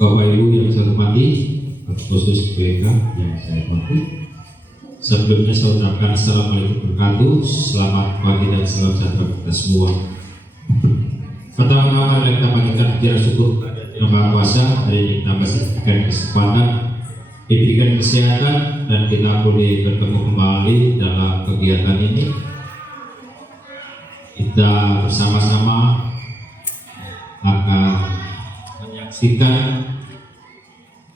Bapak Ibu yang saya hormati, khusus BK yang saya hormati, sebelumnya saya ucapkan Assalamualaikum warahmatullahi wabarakatuh. Selamat pagi dan salam sejahtera kita semua. Pertama-tama kita panjatkan puji syukur kepada Yang Maha Kuasa. Hari ini kita masih diberikan kesempatan, diberikan kesehatan, dan kita boleh bertemu kembali dalam kegiatan ini. Kita bersama-sama akan menyaksikan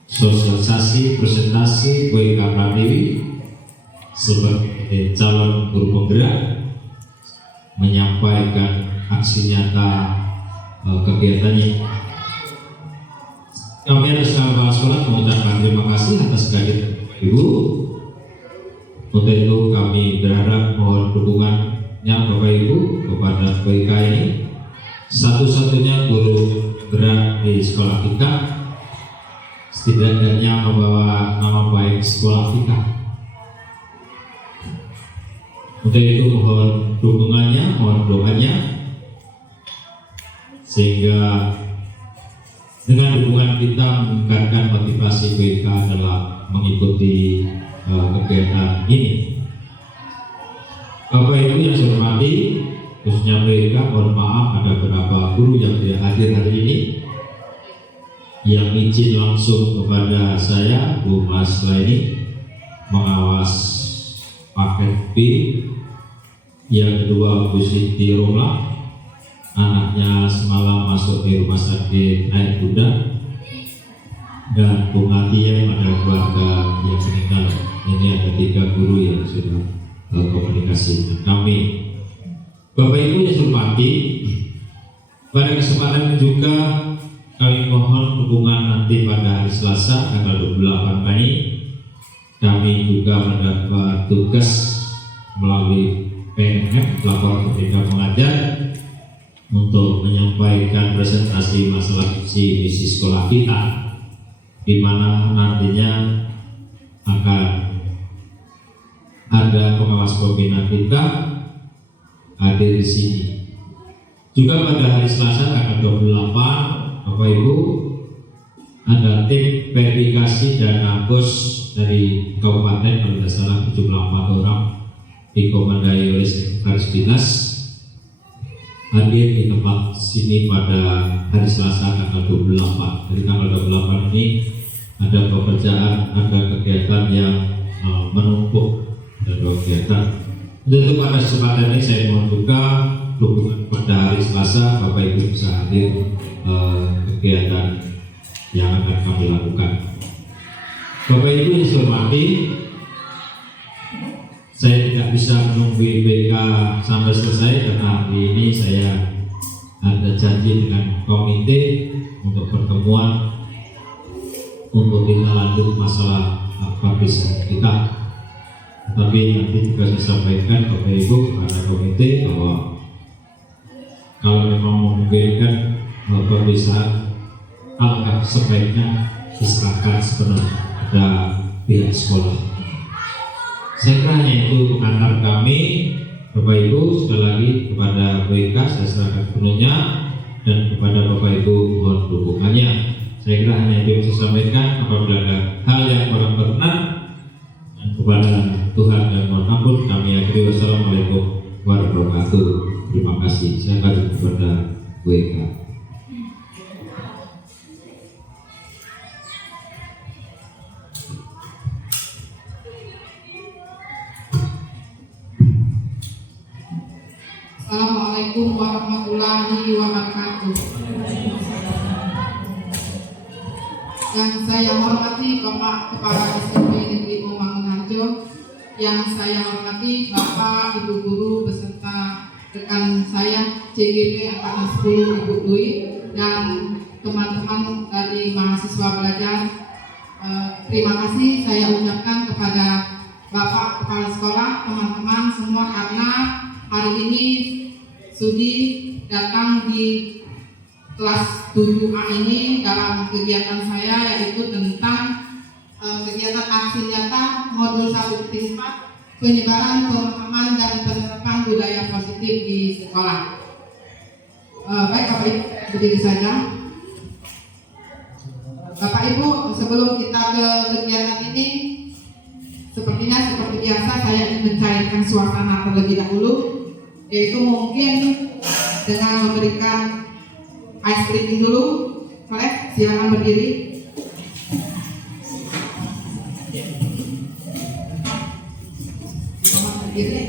sosialisasi presentasi WK Pradewi sebagai calon guru penggerak, menyampaikan aksi nyata kegiatannya. Kami atas nama Kepala Sekolah mengucapkan terima kasih atas kehadiran Bapak Ibu. Untuk itu kami berharap mohon dukungannya Bapak Ibu kepada WK ini, satu-satunya guru penggerak di sekolah kita, setidaknya membawa nama baik sekolah kita. Untuk itu mohon dukungannya, mohon doanya, sehingga dengan dukungan kita meningkatkan motivasi WK dalam mengikuti kegiatan ini. Bapak Ibu yang saya hormati, khususnya WK, mohon maaf ada beberapa guru yang tidak hadir hari ini, yang izin langsung kepada saya, Bu Mas Laini, mengawas paket B. Yang kedua, Bu Siti Romla, anaknya semalam masuk di rumah sakit Air Bunda, dan Bu Atia yang ada keluarga yang meninggal. Ini ada 3 guru yang sudah komunikasi dengan kami. Bapak Ibu yang saya hormati, pada kesempatan ini juga kami mohon dukungan nanti pada hari Selasa tanggal 28 Mei. Kami juga mendapat tugas melalui PNM, Pelapor Merdeka Mengajar, untuk menyampaikan presentasi masalah visi misi sekolah kita, di mana nantinya akan ada pengawas pembina kita hadir di sini. Juga pada hari Selasa tanggal 28, Bapak Ibu, ada tim verifikasi dana bos dari kabupaten, kalau tidak salah jumlah 4 orang, dikomandai oleh Sekretaris Dinas, hadir di tempat sini pada hari Selasa tanggal 28. Dari tanggal 28 ini ada pekerjaan, ada kegiatan yang menumpuk dan kegiatan. Untuk pada kesempatan ini saya mohon juga dukungan pada hari Selasa Bapak Ibu bisa hadir kegiatan yang akan kami lakukan. Bapak Ibu yang saya hormati, saya tidak bisa menunggu BK sampai selesai karena hari ini saya ada janji dengan komite untuk pertemuan untuk kita lanjut masalah publikasi kita. Tapi nanti juga saya sampaikan Bapak Ibu kepada komite bahwa kalau memang memungkinkan pemeriksaan, alangkah sebaiknya diserahkan sepenuhnya pada pihak sekolah. Saya kira hanya itu pengantar kami, Bapak Ibu. Sekali lagi kepada WK saya serahkan sepenuhnya, dan kepada Bapak Ibu mohon dukungannya. Saya kira hanya itu yang saya sampaikan. Apabila ada hal yang kurang berkenan, dan kepada Tuhan dan mohon ampun, kami akhiri. Wassalamualaikum warahmatullahi wabarakatuh. Terima kasih. Saya akan kepada WK. Assalamualaikum warahmatullahi wabarakatuh. Yang saya hormati Bapak Kepala SMP Negeri Pembangunan Harjo, yang saya hormati Bapak Ibu Guru beserta rekan saya CGP Angkatan 10 Ibu Dwi, dan teman-teman dari mahasiswa belajar. Terima kasih saya ucapkan kepada Bapak Kepala Sekolah, teman-teman semua, karena hari ini sudi datang di kelas 7A ini dalam kegiatan saya, yaitu tentang kegiatan aksi nyata modul 1.4, penyebaran pemahaman dan penerapan budaya positif di sekolah. Baik, Bapak Ibu, berdiri saja. Bapak Ibu, sebelum kita ke kegiatan ini, sepertinya seperti biasa saya ingin mencairkan suasana terlebih dahulu, yaitu mungkin dengan memberikan ice cream dulu. Boleh? Silakan berdiri. Berdiri.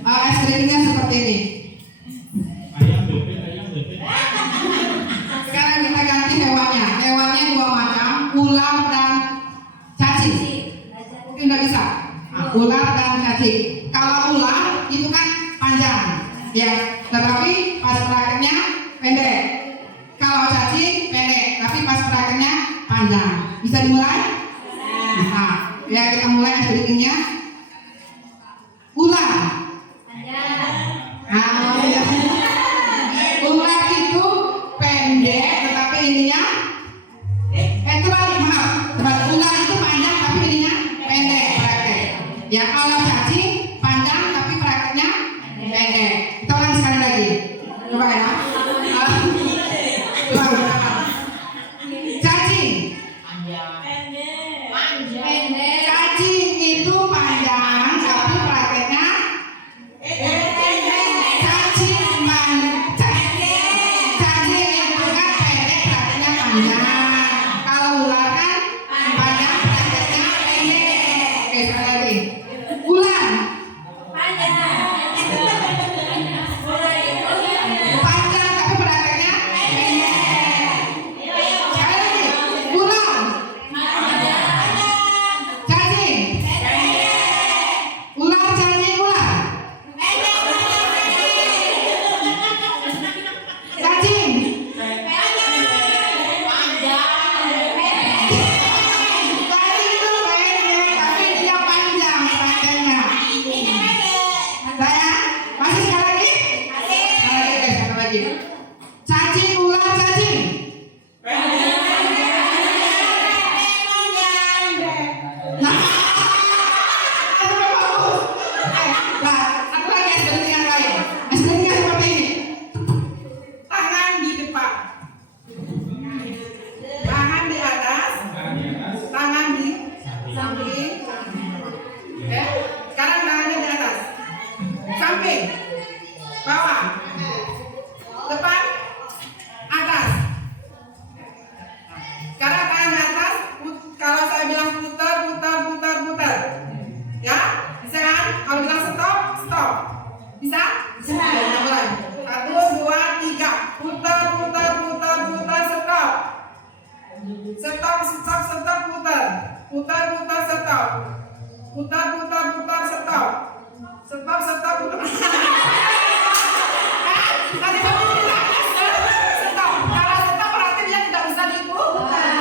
Ice creamnya seperti ini. Sekarang kita ganti hewannya. Hewannya dua macam, ular dan cacing. Mungkin nggak bisa. Nah, ular dan cacing. Kalau ular itu kan panjang, ya. Tetapi pas prakteknya pendek. Kalau cacing pendek, tapi pas prakteknya panjang. Bisa dimulai? Bisa. Ya, kita mulai sedikitnya. Ular. Nah, ya. Ular itu pendek, tetapi ininya terbalik, maaf. Terbalik. Ular itu panjang, tapi ininya pendek praktek. Ya, kalau cacing panjang, tapi prakteknya pendek. Kita ulang sekali lagi. Coba ya. Cacing. Cacing itu panjang, tapi prakteknya cacing itu kan pendek, prakteknya panjang. Kalau ular kan panjang, prakteknya pendek. Oke, sekali lagi. Ular panjang, tapi prakteknya pendek. Sekali lagi. Ular, cacing, ular, cacing, ular, cacing. Cacing itu pendek, tapi dia panjang prakteknya. Saya masih sekali lagi. Sekali lagi. Cacing, ular, cacing. Nah, satu lagi seperti yang lain. Sepertinya seperti ini. Tangan di depan, tangan di atas, tangan di samping. Ya. Sekarang tangannya di atas, samping, bawah, depan, atas. Sekarang tangan di atas. Kalau saya bilang putar, putar, putar, putar. Ya, bisa kan? Kalau bilang stop, stop. Bisa? Bisa. Kita mulai. 1, 2, 3. Putar, putar, putar, putar, stop. Stop, stop, stop, putar. Putar, putar, stop. Putar, putar, putar, stop. Stop, stop, putar. Tadi kamu bilang stop. Kalau stop berarti dia tidak bisa diputar.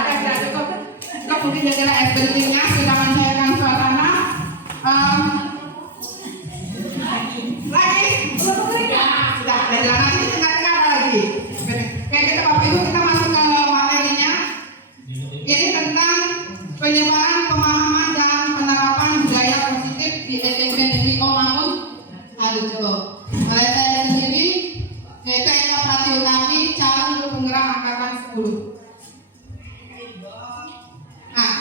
Oke, sudah cukup. Cukup mungkin jadilah es pentingnya. Sudah mencairkan suasana. Lagi. Sudah. Dan nanti di tengah-tengah ada lagi. Oke, kita Bapak Ibu kita masuk ke materinya. Ini tentang penyebaran pemahaman dan penerapan budaya positif di SMP Negeri Omangun. Aduh, oleh saya sendiri, yaitu Eka Pratiutami, calon untuk penggerak angkatan 10. Nah,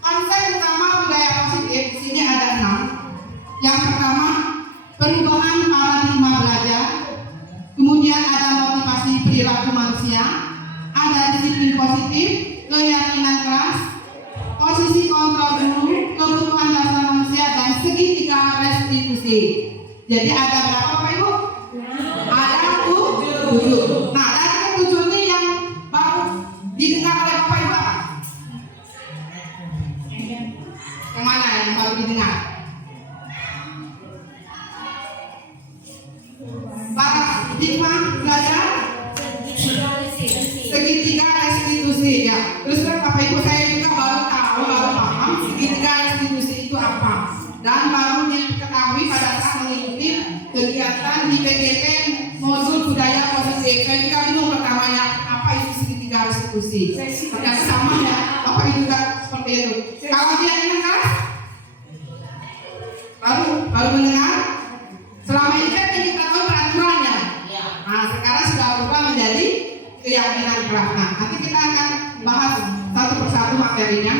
konsep utama budaya positif di sini ada 6. Yang pertama, perubahan paradigma belajar. Kemudian ada motivasi perilaku manusia, ada disiplin positif, keyakinan keras, posisi kontrol guru, kebutuhan dasar manusia, dan segitiga restitusi. Jadi ada berapa Pak Ibu? Ada 7. Nah, dari 7 ini yang baru didengar oleh Bapak Ibu apa? Yang mana yang baru didengar? Paradigma belajar, segitiga restitusi, ya. Terus kan Bapak Ibu saya juga baru tahu, baru paham segitiga restitusi itu apa, dan baru diketahui pada saat mengikuti kegiatan di PGP modul budaya positif. Saya juga bingung pertamanya apa itu segitiga restitusi. Ternyata sama ya, Bapak Ibu juga seperti itu. Kalau dia mendengar, baru mendengar. Selama ini kan kita tahu peraturannya. Nah, sekarang keyakinan keras. Nah, nanti kita akan bahas satu persatu materinya.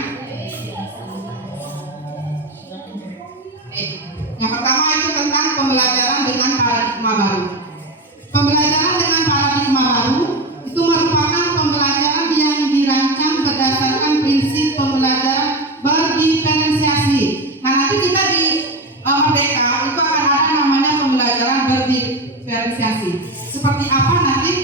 Yang pertama itu tentang pembelajaran dengan paradigma baru. Pembelajaran dengan paradigma baru itu merupakan pembelajaran yang dirancang berdasarkan prinsip pembelajaran berdiferensiasi. Nah, nanti kita di Merdeka itu akan ada namanya pembelajaran berdiferensiasi. Seperti apa nanti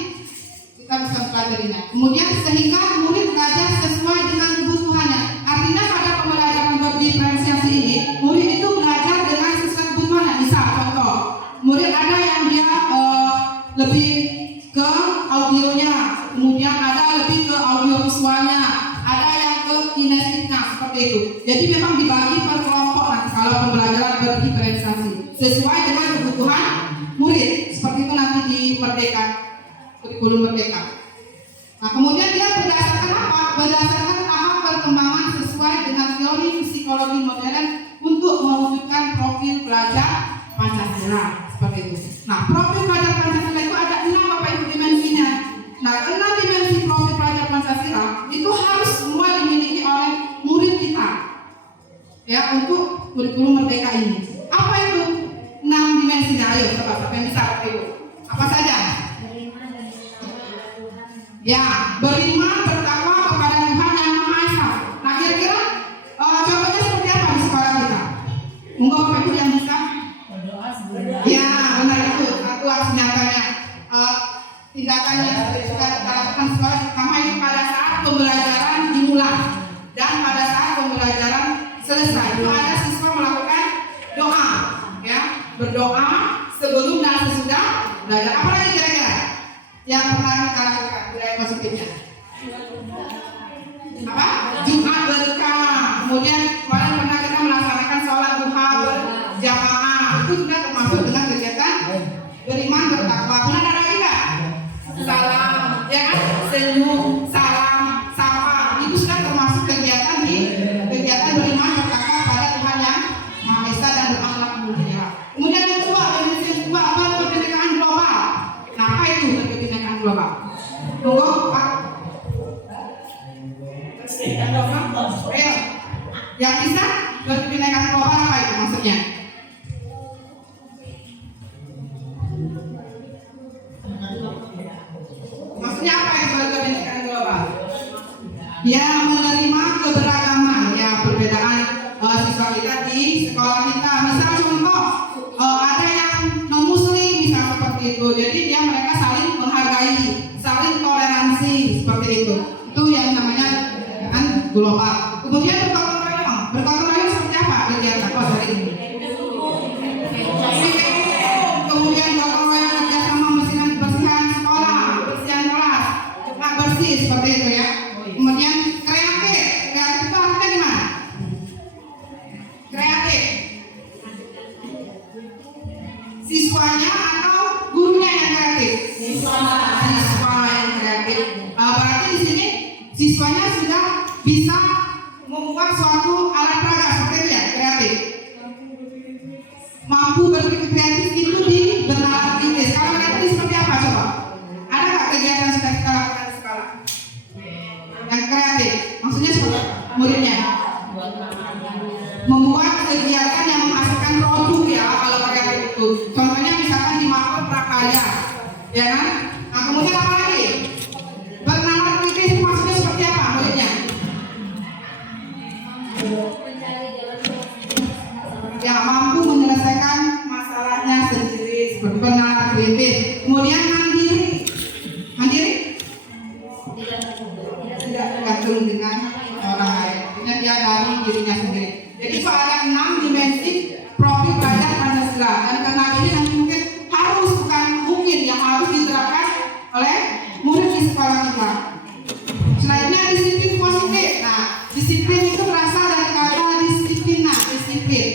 kita bisa pelajarinya. Kemudian sehingga murid belajar sesuai dengan kebutuhannya. Artinya pada pembelajaran berdiferensiasi ini, murid itu belajar dengan sesuai kebutuhannya. Misal contoh, murid ada yang dia lebih ke audionya, kemudian ada lebih ke audio visualnya, ada yang ke kinestetiknya, seperti itu. Jadi memang dibagi per kelompok nanti kalau pembelajaran berdiferensiasi sesuai dengan kebutuhan murid. Seperti itu nanti di Merdeka, kurikulum Merdeka. Nah, kemudian dia berdasarkan apa? Berdasarkan tahap perkembangan sesuai dengan teori psikologi modern untuk mewujudkan profil pelajar Pancasila. Seperti itu. Nah, profil pelajar Pancasila itu ada 6 Bapak Ibu dimensinya. Nah, 6 dimensi profil pelajar Pancasila itu harus semua dimiliki oleh murid kita. Ya, untuk kurikulum Merdeka ini. Apa itu 6 dimensinya? Ayo, coba siapa yang bisa Bapak Ibu? Apa saja? Ya, beriman, bertakwa kepada Tuhan Yang Maha Esa. Nah, kira-kira contohnya seperti apa di sekolah kita? Monggo Bapak Ibu yang bisa. Ya, benar itu. Satu nyatanya tindakannya sudah kita lakukan sekolah pertama itu pada saat pembelajaran dimulai dan pada saat pembelajaran selesai. Itu ada siswa melakukan doa, ya, berdoa sebelum dan sesudah belajar. Apa lagi kira-kira yang pernah kita lakukan budaya positifnya? Apa? Jumat berkah. Kemudian kemarin pernah kita melaksanakan sholat duha berjamaah. Itu sudah termasuk dengan kegiatan beriman bertakwa. Kemudian ada lagi nggak? Salam, ya kan? Senyum, salam, sapa. Itu sudah termasuk kegiatan beriman bertakwa pada Tuhan Yang Maha Esa dan berakhlak mulia. Kemudian yang kedua, berkebinekaan global. Nah, apa itu berkebinekaan global? Monggo Pak. Ayo, yang bisa berkebinekaan global apa itu maksudnya? Maksudnya apa itu berkebinekaan global? Ya, menerima keberagaman, ya, perbedaan siswa kita di sekolah kita. Misal contoh, ada yang non muslim misal seperti itu. Jadi dia mereka saling menghargai, saling toleransi seperti itu. Itu yang namanya kan global. Kemudian bergotong royong. Bergotong royong seperti apa kegiatan hari ini? Kemudian gotong royong kerjasama bersihan sekolah, bersihan kelas, cepat bersih seperti itu ya. Kemudian kreatif itu artinya gimana? Kreatif. Siswanya atau gurunya yang kreatif? Siswa yang kreatif. Berarti di sini siswanya sudah bisa membuat suatu alat peraga seperti itu ya, kreatif. Mampu berpikir kreatif itu di benar kritis. Kalau kreatif seperti apa coba? Ada nggak kegiatan sudah kita lakukan di sekolah? Yang kreatif, maksudnya seperti muridnya membuat kegiatan yang menghasilkan produk ya kalau kreatif itu. Contohnya misalkan di Makro Prakarya, ya kan? Nah, kemudian apa lagi? Bernalar kritis maksudnya seperti apa muridnya? Ya, mampu menyelesaikan masalahnya sendiri seperti bernalar kritis. Kemudian mandiri. Tidak tergantung dengan orang lain. Artinya dia dari dirinya sendiri. Jadi itu ada 6 dimensi profil pelajar Pancasila. Dan karena ini nanti mungkin yang harus diterapkan oleh murid di sekolah kita. Selanjutnya disiplin positif. Nah, disiplin itu berasal dari kata disiplina, disiplin.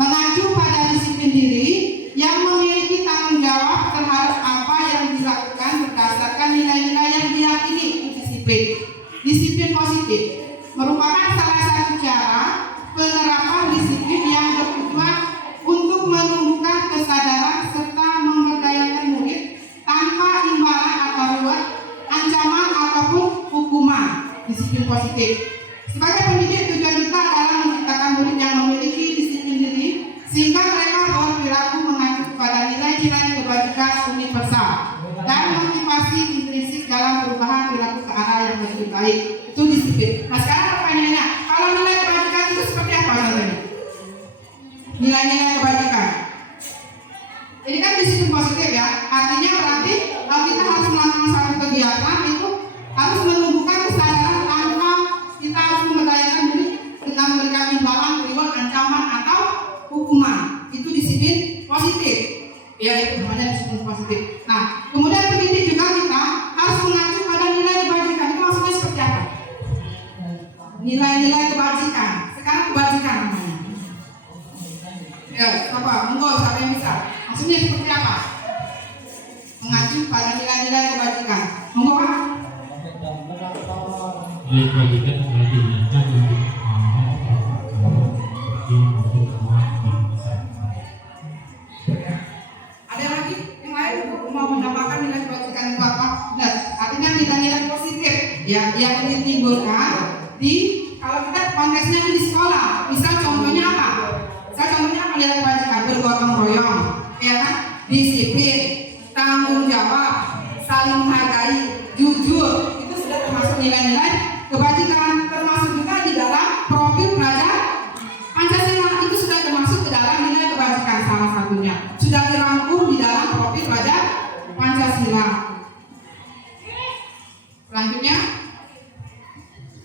Mengacu pada disiplin diri yang memiliki tanggung jawab terhadap apa yang dilakukan berdasarkan nilai-nilai yang diyakini. Itu disiplin. Disiplin positif merupakan salah satu cara penerapan disiplin yang bertujuan untuk menumbuhkan kesadaran serta memberdayakan murid tanpa imbalan atau reward, ancaman disiplin positif. Sebagai pendidik, tujuan kita adalah menciptakan murid yang memiliki disiplin diri sehingga mereka berperilaku mengacu kepada nilai-nilai kebajikan universal dan motivasi intrinsik dalam perubahan perilaku ke arah yang lebih baik. Itu disiplin. Nah, sekarang pertanyaannya, kalau nilai kebajikan itu seperti apa contohnya? Nilai-nilai kebajikan. Ini kan disiplin positif ya. Artinya berarti kita harus melakukan satu kegiatan itu harus menumbuhkan kesadaran tanpa kita harus memberdayakan diri dengan memberikan imbalan, reward, ancaman atau hukuman. Itu disiplin positif. Ya, itu namanya disiplin positif. Nah, kemudian pendidik juga kita harus mengacu pada nilai kebajikan. Itu maksudnya seperti apa? Nilai-nilai kebajikan. Sekarang kebajikan namanya. Ya, apa? Monggo, siapa yang bisa? Maksudnya seperti apa? Mengacu pada nilai-nilai kebajikan. Monggo, Pak. Nilai kebajikan berarti nyata Ada lagi yang lain mau menambahkan nilai kebajikan itu apa? Nah, artinya nilai-nilai positif ya yang ditimbulkan di kalau kita konteksnya di sekolah. Misal contohnya apa? Misal contohnya apa nilai kebajikan? Bergotong royong, ya kan? Disiplin, tanggung jawab, saling menghargai, jujur. Itu sudah termasuk nilai-nilai kebajikan, termasuk juga di dalam profil pelajar Pancasila. Itu sudah termasuk ke dalam nilai kebajikan salah satunya. Sudah dirangkum di dalam profil pelajar Pancasila. Selanjutnya,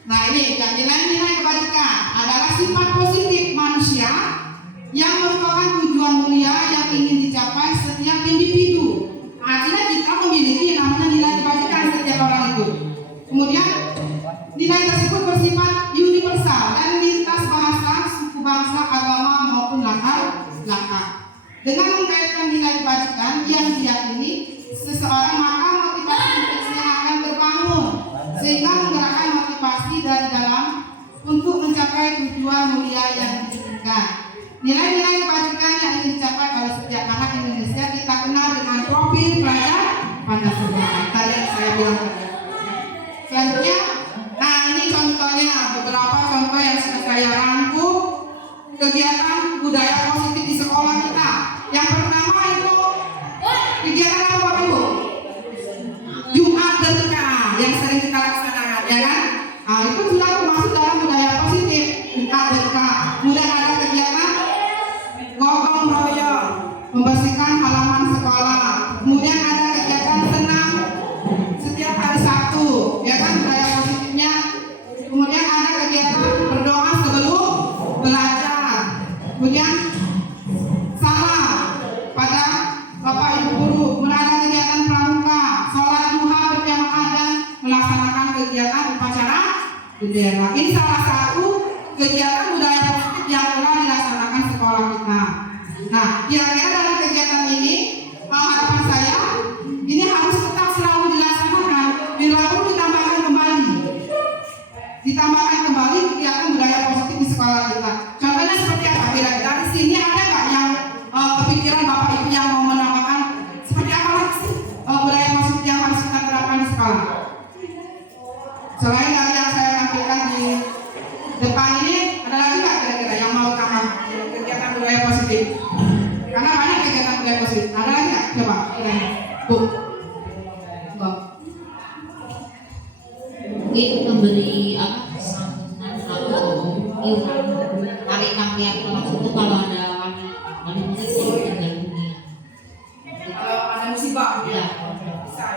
nah ini yang nilai-nilai kebajikan adalah sifat positif manusia yang merupakan tujuan mulia yang ingin dicapai setiap individu. Artinya kita memiliki yang namanya nilai kebajikan setiap orang itu. Kemudian nilai tersebut bersifat universal dan lintas bahasa, suku bangsa, agama maupun latar belakang. Dengan mengkaitkan nilai kebajikan yang diyakini seseorang, maka motivasi intrinsik akan terbangun sehingga menggerakkan motivasi dari dalam untuk mencapai tujuan mulia yang diinginkan. Nilai-nilai kebajikan yang ingin dicapai oleh setiap anak Indonesia kita kenal dengan profil pelajar Pancasila. Tadi yang saya bilang tadi. Selanjutnya, nah ini contohnya beberapa contoh yang sudah saya rangkum kegiatan budaya positif di sekolah kita. Yang pertama itu kegiatan apa Ibu? Jumat Berkah yang sering kita laksanakan, ya kan? Nah, itu sudah termasuk dalam budaya positif. Jumat Berkah. Kemudian ada kegiatan gotong royong, membersihkan halaman sekolah. Kemudian ada kegiatan senam setiap hari Sabtu, ya kan, budaya positifnya. Kemudian ada kegiatan berdoa sebelum belajar. Kemudian salam pada Bapak Ibu guru. Kemudian ada kegiatan pramuka, sholat duha berjamaah dan melaksanakan kegiatan upacara bendera. Ini salah satu kegiatan budaya positif yang telah dilaksanakan sekolah kita. Nah, kira-kira dalam kegiatan ini harapan saya ini harus tetap selalu dilaksanakan. Bila perlu ditambahkan kembali kegiatan budaya positif di sekolah kita. Contohnya seperti apa? Kira-kira di sini ada nggak yang kepikiran Bapak Ibu yang mau menambahkan seperti apa lagi sih budaya positif yang harus kita terapkan di sekolah? Selain dari yang saya tampilkan di depan ini, ada lagi nggak kira-kira yang mau tambah kegiatan budaya positif? Karena banyak kegiatan budaya positif. Ada lagi nggak? Coba, kira-kira. Bu. Mungkin memberi santunan atau iuran hari kampian kelas itu kalau ada wanita yang meninggal dunia. Kalau ada musibah, Ya. bisa.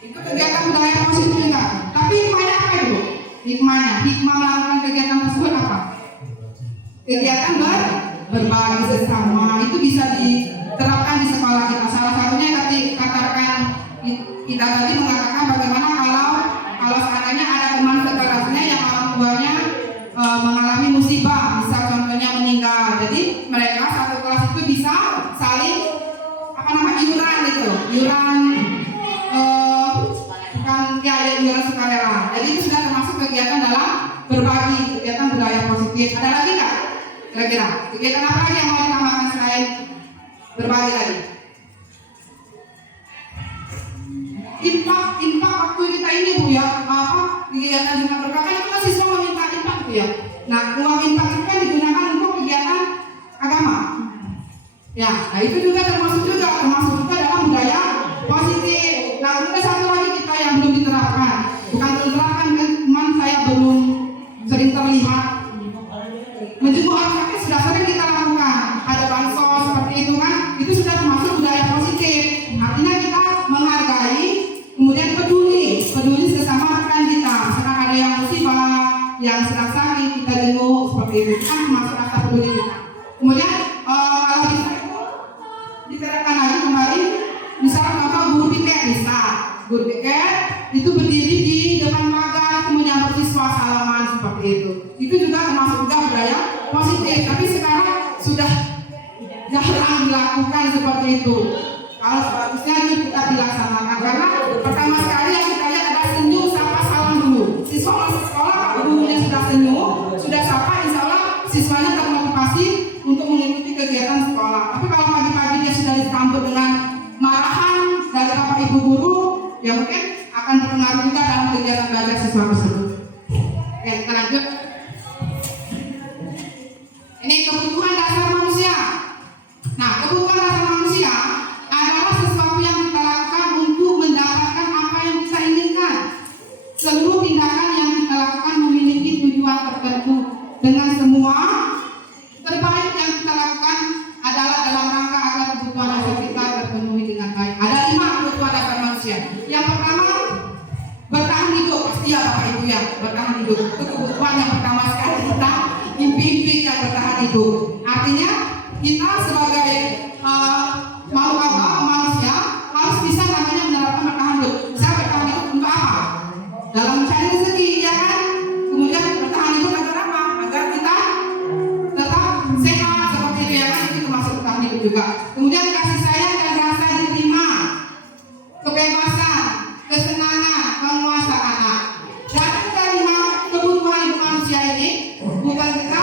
Itu kegiatan budaya positif juga. Tapi hikmahnya apa itu? Hikmah melakukan kegiatan tersebut apa? Kegiatan berbagi sesama itu bisa diterapkan di sekolah kita. Salah satunya tadi katakan kita tadi mengatakan bagaimana kalau seandainya ada teman sekelasnya yang orang tuanya mengalami musibah, misal contohnya meninggal. Jadi mereka satu kelas itu bisa saling iuran gitu, iuran iuran sukarela. Jadi itu sudah termasuk kegiatan dalam berbagi, kegiatan budaya positif. Ada lagi nggak? Kira-kira kegiatan apa lagi yang mau ditambahkan selain berbagi tadi? Infak waktu kita ini Bu ya, itu juga termasuk juga dalam budaya positif. Nah, kemudian satu lagi kita yang belum diterapkan, bukan belum diterapkan, teman saya belum sering terlihat. Menjenguk orang sakit sudah sering kita lakukan, ada bansos seperti itu kan, itu sudah termasuk budaya positif. Artinya kita menghargai, kemudian peduli sesama rekan kita. Misalkan ada yang musibah, yang sedang sakit, kita jenguk seperti itu, kan termasuk rasa peduli kita. Kemudian kalau bisa itu diterapkan lagi kembali, misalnya Bapak guru piket bisa, guru piket itu berdiri di depan pagar menyambut siswa salaman seperti itu. Itu juga termasuk juga budaya positif, tapi sekarang sudah jarang dilakukan seperti itu. Kalau seharusnya ini kita dilaksanakan, karena pertama sekali yang kita lihat ada senyum, sapa, salam dulu. Siswa masuk sekolah, kalau gurunya sudah senyum, sudah sapa, insya Allah siswanya termotivasi untuk mengikuti kegiatan sekolah. Tapi kalau pagi-pagi dia sudah disambut dengan marahan dari bapak ibu guru, ya mungkin akan berpengaruh juga dalam kegiatan belajar siswa tersebut. Oke, kita lanjut. Ini kebutuhan dasar manusia. Nah, kebutuhan dasar manusia adalah sesuatu yang kita lakukan untuk mendapatkan apa yang kita inginkan. Seluruh tindakan yang kita lakukan memiliki tujuan tertentu. Dengan semua terbaik yang kita lakukan adalah dalam rangka agar kebutuhan dasar kita terpenuhi dengan baik. Ada 5 kebutuhan dasar manusia. Yang pertama, bertahan hidup. Pasti ya Bapak Ibu ya, bertahan hidup. Itu kebutuhan yang pertama sekali kita impian yang bertahan hidup. Artinya kita sebagai makhluk manusia harus bisa namanya menerapkan bertahan hidup. Saya bertahan hidup untuk apa? Dalam mencari rezeki, ya kan? Kemudian bertahan hidup agar apa? Agar kita tetap sehat seperti itu, ya kan? Itu termasuk bertahan hidup juga. Kemudian kasih sayang dan rasa diterima, kebebasan, kesenangan, penguasaan. Dari kelima kebutuhan hidup manusia ini, bukan kita.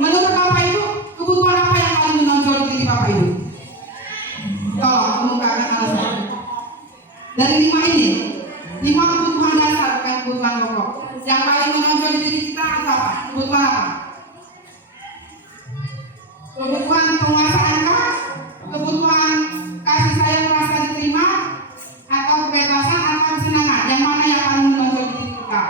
Menurut Bapak Ibu, kebutuhan apa yang paling menonjol di diri Bapak Ibu? Tolong kemukakan alasan. Dari 5 ini, 5 kebutuhan dasar, bukan kebutuhan pokok. Yang paling menonjol di diri kita apa? Kebutuhan apa? Kebutuhan penguasaan kah? Kebutuhan kasih sayang rasa diterima? Atau kebebasan atau kesenangan? Yang mana yang paling menonjol di diri kita?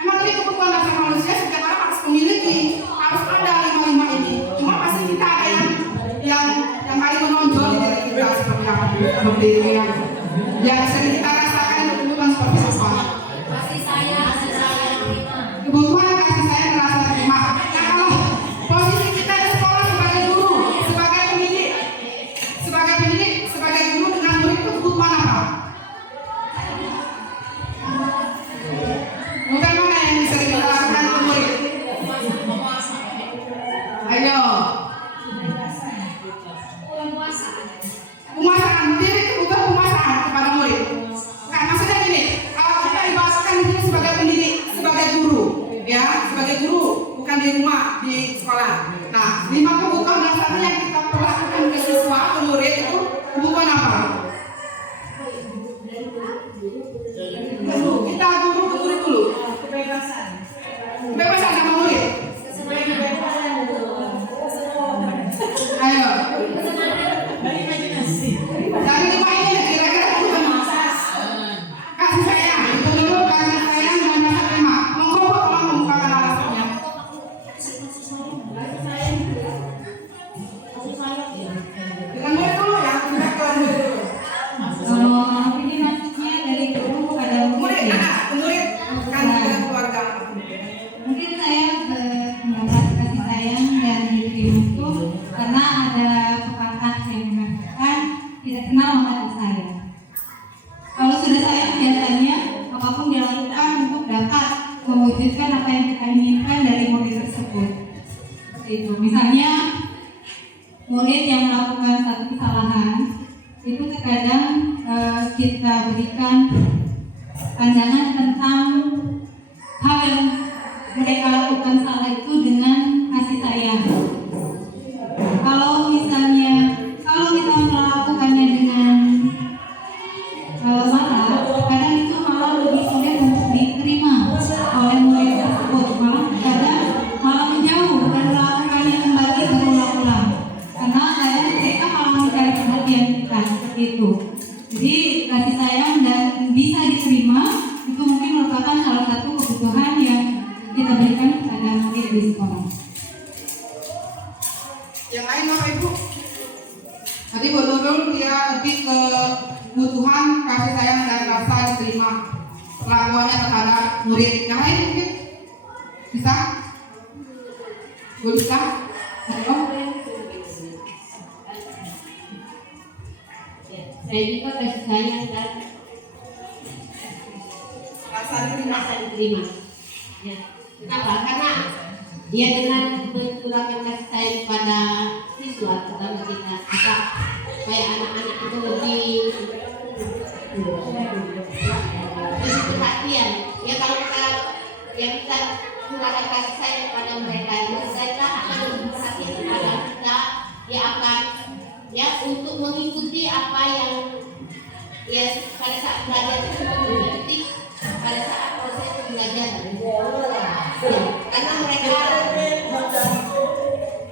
Memang ini kebutuhan dasar manusia, setiap orang harus memiliki, harus ada 5 ini. Cuma pasti kita ada yang paling menonjol di diri kita seperti apa? Seperti itu yang sering kita rasakan kebutuhan seperti apa? Kasih sayang terima. Kebutuhan kasih sayang rasa terima. Nah, kalau posisi kita di sekolah sebagai guru, sebagai pendidik, sebagai guru dengan murid itu kebutuhan apa? Bukan mana yang bisa kita lakukan ke murid? Ayo. Penguasaan, jadi kebutuhan penguasaan kepada murid. Nah, maksudnya gini, kalau kita ibaratkan di sini sebagai pendidik, sebagai guru, ya, sebagai guru, bukan di rumah, di sekolah. Nah, 5 kebutuhan dasarnya yang kita perlakukan ke siswa, ke murid itu kebutuhan apa? Kita guru ke murid dulu. Kebebasan sama murid. Ayo. Dari 5 ini kira-kira kasih sayang, itu dulu kasih sayang dan rasa terima. Monggo tolong membukakan alasannya. Dengan murid dulu ya, kita ke murid dulu. Kalau ini maksudnya dari guru kepada Murid, murid. murid kan dengan keluarga. Mungkin saya mendapat kasih sayang dan diterima itu karena ada pepatah yang mengatakan tidak kenal maka sayang. Kalau sudah sayang biasanya apapun dilakukan untuk dapat mewujudkan apa yang kita inginkan dari murid tersebut. Seperti itu. Misalnya murid yang melakukan satu kesalahan itu terkadang kita berikan pandangan tentang hal yang mereka lakukan salah itu dengan kasih sayang. Kalau kita melakukannya dengan marah, kadang itu malah lebih sulit untuk diterima oleh murid tersebut. Kadang menjauh dan melakukannya kembali berulang-ulang. Karena mereka malah mencari sayanya terhadap murid yang lain mungkin bisa? Gue bisa? Ayo. Saya juga kasih sayang dan Rasa diterima. rasa diterima. Ya. Kenapa? Karena dia dengan menggunakan kasih sayang pada siswa, terutama kita, supaya anak-anak itu lebih perhatian. Ya kalau kita menggunakan kasih sayang pada mereka akan lebih perhatian kepada kita. Dia akan untuk mengikuti apa yang pada saat belajar itu mengikuti pada saat proses pembelajaran. Karena mereka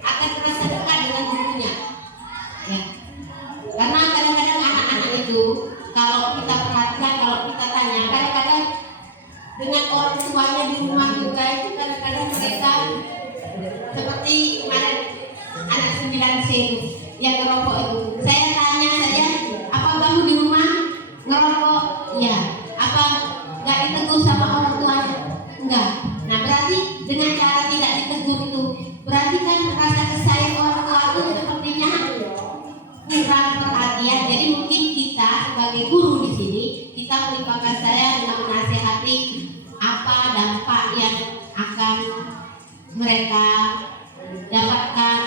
akan merasa dekat dengan gurunya. Ya. Karena kadang-kadang anak-anak itu kalau kita perhatikan, kalau kita tanya, kadang-kadang dengan orang tuanya di rumah juga itu kadang-kadang mereka seperti kemarin anak 9C itu yang ngerokok itu. Saya tanya saja, apa kamu di rumah ngerokok? Iya. Apa nggak ditegur sama orang tuanya? Enggak. Nah berarti dengan cara tidak ditegur itu, berarti kan rasa sayang orang tua itu sepertinya kurang perhatian. Jadi mungkin kita sebagai guru di sini kita melimpahkan saya dengan menasehati apa dampak yang akan mereka dapatkan,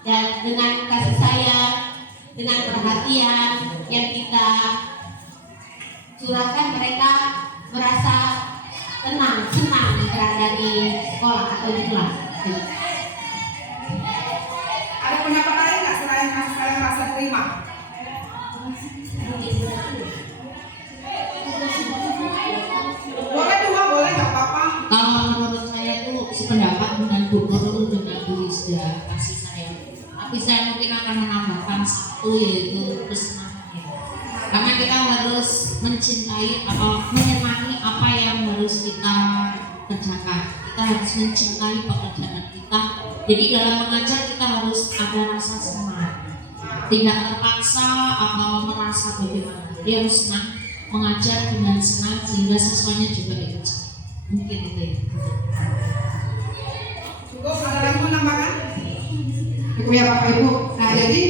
dan dengan kasih sayang, dengan perhatian yang kita curahkan, mereka merasa tenang, senang berada di sekolah atau di kelas. Ada pendapat lain nggak selain kasih sayang rasa terima? Boleh dua, boleh nggak apa-apa. Kalau menurut saya tuh sependapat dengan Bu Guru dengan Bu Rizda kasih sayang. Tapi saya mungkin akan menambahkan satu, yaitu kesenangan. Karena kita harus mencintai atau menyemangati apa yang harus kita kerjakan. Kita harus mencintai pekerjaan kita. Jadi dalam mengajar kita harus ada rasa semangat, tidak terpaksa atau merasa bagaimana. Dia harus senang mengajar dengan senang sehingga siswanya juga ikut. Mungkin itu ya. Cukup, ada lagi mau nambahkan? Cukup ya Bapak Ibu. Nah jadi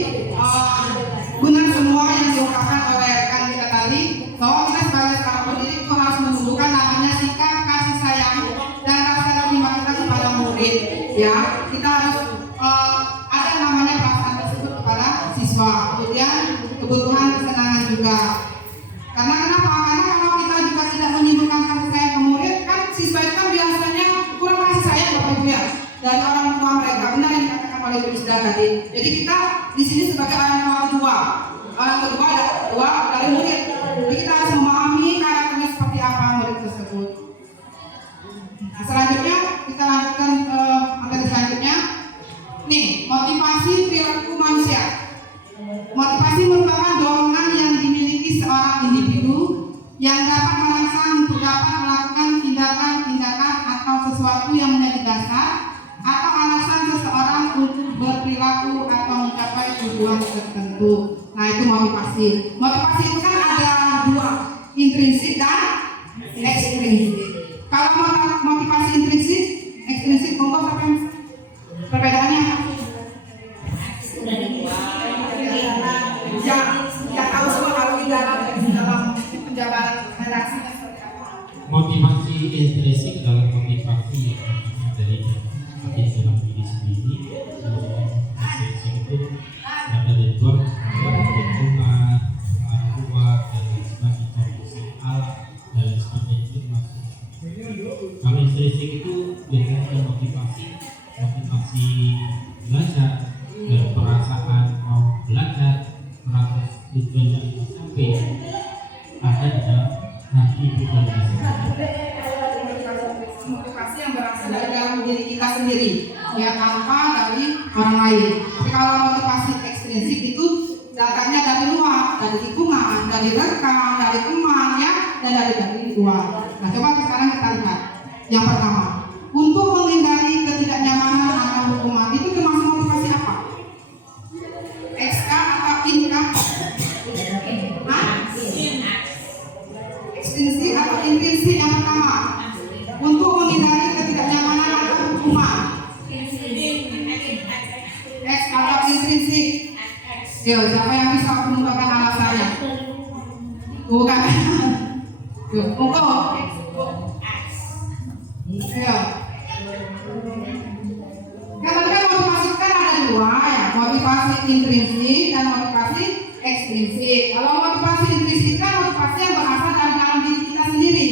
guna semua yang diungkapkan oleh rekan kita tadi, bahwa kita sebagai seorang pendidik itu harus menunjukkan namanya sikap kasih sayang dan rasa terima kita kepada murid. Ya, kita harus ada namanya perasaan tersebut kepada siswa. Kemudian kebutuhan kesenangan juga. Karena kenapa? Karena kalau kita juga tidak menunjukkan kasih sayang ke murid, kan siswa itu kan biasanya kurang kasih sayang Bapak Ibu ya dari orang tua mereka. Benar yang dikatakan oleh Bu Rizda tadi. Jadi kita di sini sebagai orang tua kedua dari murid. Jadi kita harus memahami karakternya seperti apa murid tersebut. Nah, selanjutnya kita lanjutkan ke materi selanjutnya. Nih, motivasi perilaku manusia. Motivasi merupakan dorongan yang dimiliki seorang individu yang dapat merangsang untuk dapat melakukan tindakan-tindakan atau sesuatu yang menjadi dasar atau alasan seseorang untuk berperilaku atau mencapai tujuan tertentu. Nah itu motivasi. Motivasi itu kan ada dua, intrinsik dan ekstrinsik. Kalau motivasi intrinsik, ekstrinsik, monggo siapa yang perbedaannya apa? Ya tahu semua kalau di dalam penjabaran redaksinya seperti apa. Motivasi intrinsik adalah motivasi yang dari dalam diri sendiri. Ekstrinsik itu ada dari luar, lingkungan, luar, dan lain sebagainya, kondisi alam dan sebagainya itu masuk. Kalau intrinsik itu biasanya ada motivasi belajar, dan perasaan mau belajar, merasa tujuannya sampai ada di dalam hati kita Motivasi yang berasal dari dalam diri kita sendiri, ya tanpa dari orang lain. Tapi kalau motivasi ekstrinsik itu datangnya dari luar, dari lingkungan, dari rekan, dari teman, ya, dan dari luar. Nah, coba sekarang kita lihat. Yang pertama, untuk menghindari ketidaknyamanan atau hukuman itu termasuk motivasi apa? XK atau INKA? Ekstrinsik atau intrinsik yang pertama? Yo, siapa yang bisa mengungkapkan alasannya? Bukan. Yo, monggo. Ayo. Yang tadi kan motivasi kan ada dua ya, motivasi intrinsik dan motivasi ekstrinsik. Kalau motivasi intrinsik kan motivasi yang berasal dari dalam diri kita sendiri,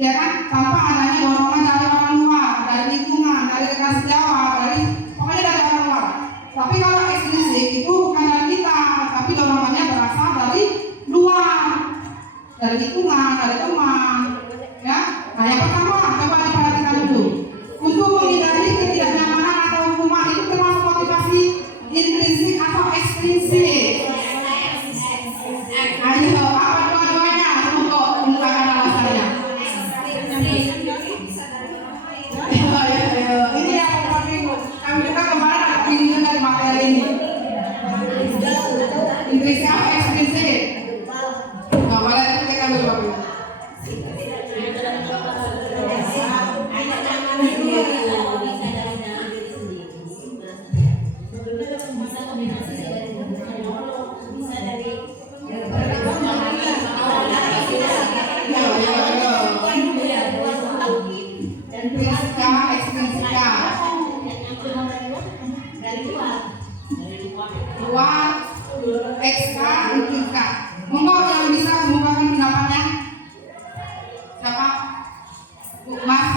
ya kan, tanpa adanya dorongan dari orang luar, dari lingkungan, dari rekan sejawat, pokoknya dari orang luar. Tapi kalau ekstrinsik itu bukan dari kita, tapi dorongannya berasal dari luar, dari lingkungan, dari teman, ya. Nah, yang pertama coba diperhatikan dulu. Untuk menghindari ketidaknyamanan atau hukuman itu termasuk motivasi intrinsik atau ekstrinsik. Ayo, apa dua-duanya? Untuk menggunakan alasannya. Ini yang kami juga kemarin ada bingung dari materi ini. Intrinsik apa ekstrinsik? Nah, boleh kita dulu. Monggo yang bisa mengungkapkan pendapatnya. Siapa? Mas.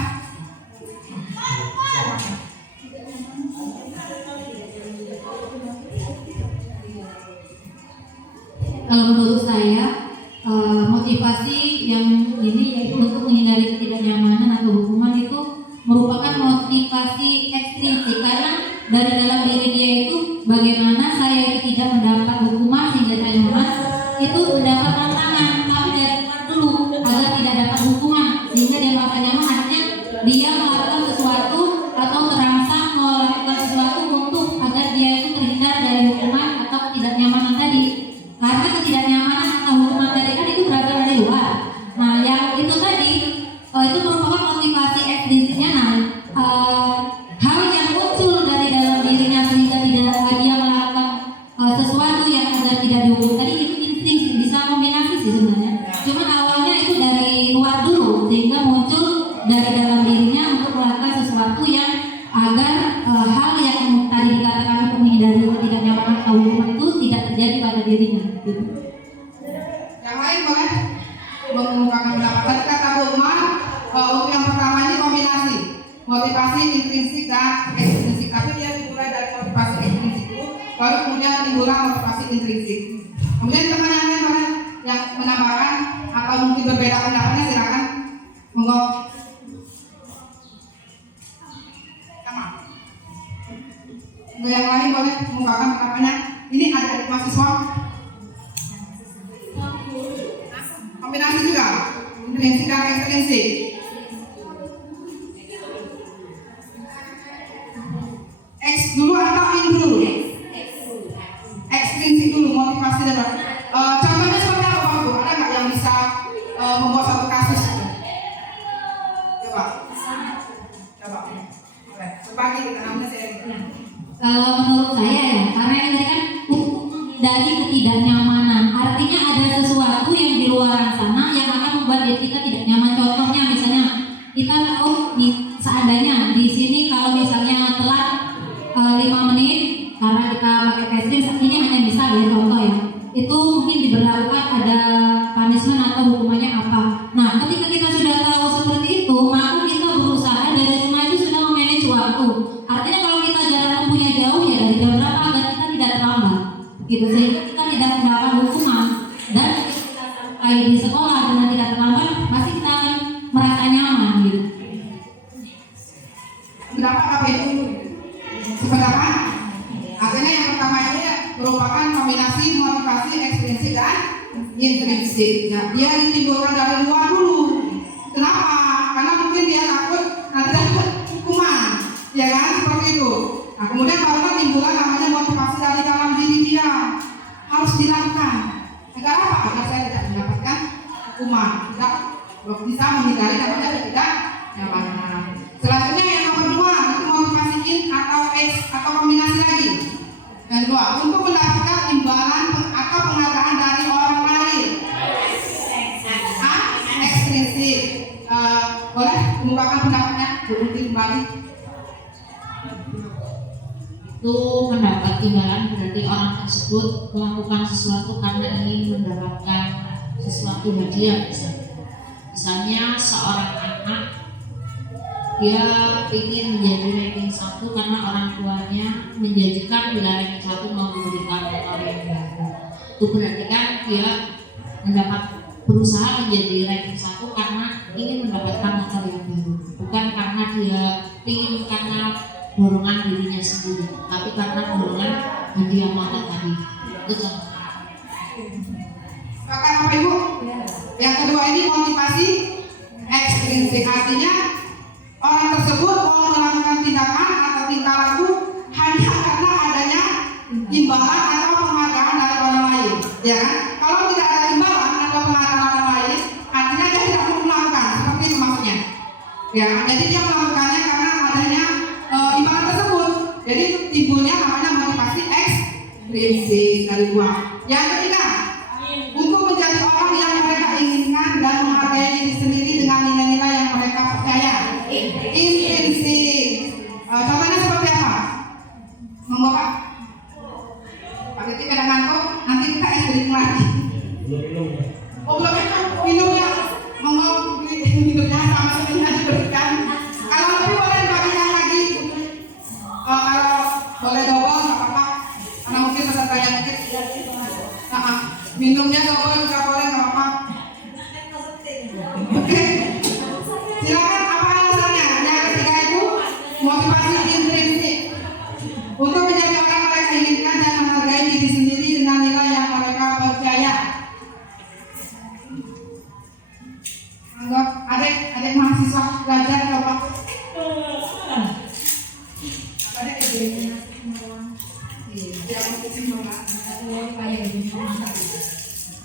Kalau menurut saya motivasi yang ini yaitu untuk menghindari ketidaknyamanan atau hukuman itu merupakan motivasi ekstrinsik, karena dari dalam diri dia itu bagaimana saya itu tidak mendapat hukuman sehingga saya nyaman, itu mendapat tantangan, tapi dari luar dulu agar tidak dapat hukuman sehingga dia merasa nyaman. Artinya dia melakukan sesuatu atau terangsang melakukan sesuatu untuk agar dia itu terhindar dari hukuman atau ketidaknyamanan tadi. Karena ketidaknyamanan atau hukuman tadi kan itu berasal dari luar. Nah, yang itu tadi itu merupakan motivasi ekstrinsiknya. Hal yang muncul dari dalam dirinya sehingga tidak dia melakukan sesuatu yang agar tidak dihukum tadi itu insting, bisa kombinasi sih sebenarnya. Cuman awalnya itu dari luar dulu sehingga muncul dari dalam dirinya untuk melakukan sesuatu yang agar hal yang tadi dikatakan untuk menghindari ketidaknyamanan atau hukuman itu tidak terjadi pada dirinya. Gitu. Yang lain boleh mengungkapkan pendapat. Tadi kata Bu Umar, untuk yang pertama ini kombinasi motivasi intrinsik dan ekstrinsik. Tapi dia dimulai dari motivasi ekstrinsik dulu, baru kemudian timbullah motivasi intrinsik. Kemudian teman yang lain boleh yang menambahkan atau mungkin berbeda pendapatnya, silakan. Monggo. Sama. Untuk yang lain boleh mengungkapkan pendapatnya. Ini ada mahasiswa. Kombinasi juga intrinsik dan ekstrinsik. X dulu atau in dulu? Ekstrinsik dulu, motivasi dan contohnya seperti apa Pak Bu? Ada nggak yang bisa membuat satu kasus? Coba. Boleh. Sebagi kita namanya saya. Kalau menurut saya ya, karena ini tadi kan untuk menghindari ketidaknyamanan, artinya ada sesuatu yang di luar sana yang akan membuat diri kita tidak nyaman. Contohnya misalnya kita tahu seandainya di sini kalau misalnya telat 5 menit karena kita pakai pastry, ini hanya bisa ya contoh ya, itu mungkin diberlakukan ada punishment atau hukumannya apa. Nah, ketika kita sudah tahu seperti itu, maka kita berusaha dari rumah itu sudah memanage waktu. Artinya kalau kita jalan tempuhnya jauh ya dari jam berapa agar kita tidak terlambat gitu, sehingga kita tidak mendapat hukuman. Dan ketika kita sampai di sekolah dengan tidak terlambat, pasti kita akan merasa nyaman gitu. Berapa apa itu? Sependapat? Artinya yang pertama ini merupakan kombinasi motivasi ekstrinsik dan intrinsik. Nah, dia ditimbulkan dari luar dulu. Kenapa? Karena mungkin dia takut nanti dapat hukuman, ya kan? Seperti itu. Nah, kemudian barulah timbulan namanya motivasi dari dalam diri dia, harus dilakukan. Agar apa? Agar saya tidak mendapatkan hukuman, tidak bisa menghindari namanya ketidaknyamanan. Selanjutnya yang nomor 2 itu motivasi in atau X atau kombinasi lagi. Yang kedua, untuk mendapatkan imbalan mengemukakan pendapatnya, berhenti kembali. Itu mendapat imbalan berarti orang tersebut melakukan sesuatu karena ingin mendapatkan sesuatu hadiah. Misalnya seorang anak dia ingin menjadi ranking 1 karena orang tuanya menjanjikan bila ranking 1 mau memberikan motor yang baru. Itu berarti kan dia berusaha menjadi ranking 1 karena ingin mendapatkan motor yang baru, bukan karena dia ingin karena dorongan dirinya sendiri, tapi karena dorongan hadiah motor tadi. Itu contoh. Bahkan apa Ibu? Yang kedua ini motivasi ekstrinsik, artinya orang tersebut mau melakukan tindakan atau tingkah laku hanya karena adanya imbalan atau penghargaan dari orang lain, ya kan? Kalau tidak ada imbalan atau penghargaan orang lain, artinya dia tidak mau melakukan, seperti itu maksudnya. Ya, jadi dia melakukannya karena adanya imbalan tersebut. Jadi timbulnya namanya motivasi ekstrinsik dari luar. Yang ketiga, untuk menjadi orang yang mereka inginkan dan menghargai diri sendiri dengan nilai-nilai yang mereka percaya. Intrinsik. Contohnya seperti apa? Monggo Pak. Pak Titi kadang ngantuk, nanti kita ekstrim lagi. Oh belum minumnya. Monggo minumnya sama semuanya diberikan. Kalau lebih boleh dibagikan lagi. Kalau boleh double nggak apa-apa. Karena mungkin peserta yang dikit. Minumnya double juga boleh nggak apa-apa. Oke. Silakan apa alasannya? Yang ketiga itu motivasi intrinsik. Untuk menjadi orang mereka inginkan dan menghargai diri sendiri dengan nilai yang mereka percaya. Anggap adik mahasiswa belajar coba. Adik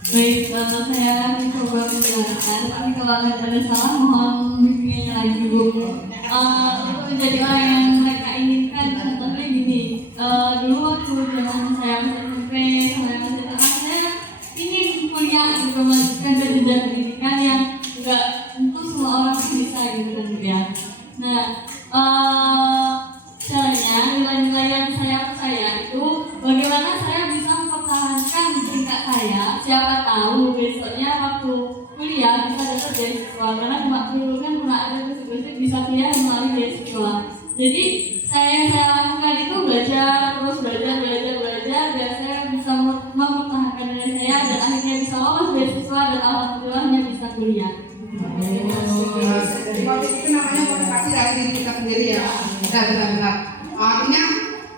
Baik, saya mencoba menjelaskan, tapi kalau ada salah mohon bimbingannya lagi Bu. Untuk menjadi orang yang mereka inginkan, contohnya gini, dulu waktu zaman saya masih SMP, saya masih SMA, saya ingin kuliah gitu, melanjutkan ke jenjang pendidikan yang enggak tentu semua orang bisa gitu kan ya. Nah, caranya nilai-nilai yang saya percaya itu bagaimana saya bisa mempertahankan tingkat saya. Siapa tahu besoknya waktu kuliah bisa dapat beasiswa, karena dulu kan pernah ada besok bisa kuliah melalui beasiswa. Jadi saya lakukan itu belajar biar saya bisa mempertahankan diri saya dan akhirnya bisa lolos beasiswa dan alhamdulillahnya bisa kuliah. Jadi itu namanya motivasi dari diri kita sendiri ya. Benar. Artinya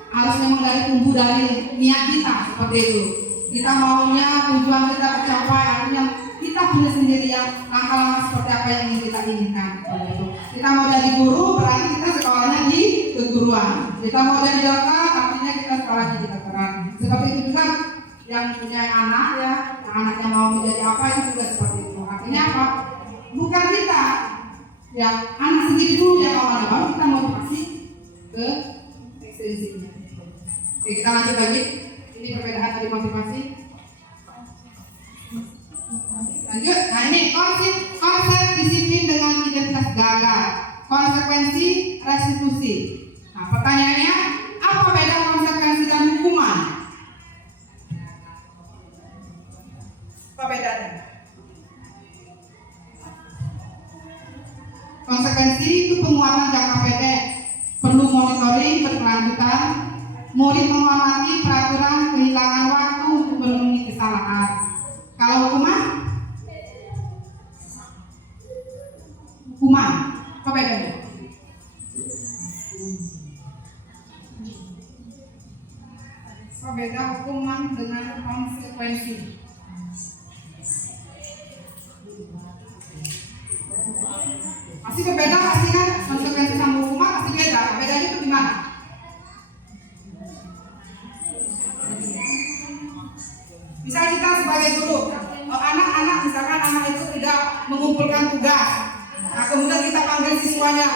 harus memang dari tumbuh dari niat kita seperti itu. Kita maunya tujuan kita tercapai, artinya kita punya sendiri yang langkah-langkah seperti apa yang ingin kita inginkan. Kita mau jadi guru, berarti kita sekolahnya di keguruan. Kita mau jadi dokter, artinya kita sekolahnya di kedokteran. Seperti itu juga yang punya anak ya, yang anaknya mau menjadi apa itu juga seperti itu. Artinya apa? Bukan kita, ya anak sendiri dulu yang awalnya, baru kita motivasi ke ekstensinya. Oke, kita lanjut lagi. Ini perbedaan dari motivasi. Lanjut. Nah ini konsep disiplin dengan identitas gagal, konsekuensi restitusi. Nah pertanyaannya, apa beda konsekuensi dan hukuman? Apa bedanya? Konsekuensi itu penguatan jangka pendek, perlu monitoring berkelanjutan, murid menghormati peraturan, kehilangan waktu untuk memenuhi kesalahan. Kalau hukuman, apa bedanya? Apa beda hukuman dengan konsekuensi? Pasti berbeda, pasti kan konsekuensi sama hukuman pasti beda. Bedanya itu di mana? Misal kita sebagai guru, anak-anak misalkan anak itu tidak mengumpulkan tugas. Nah kemudian kita panggil siswanya,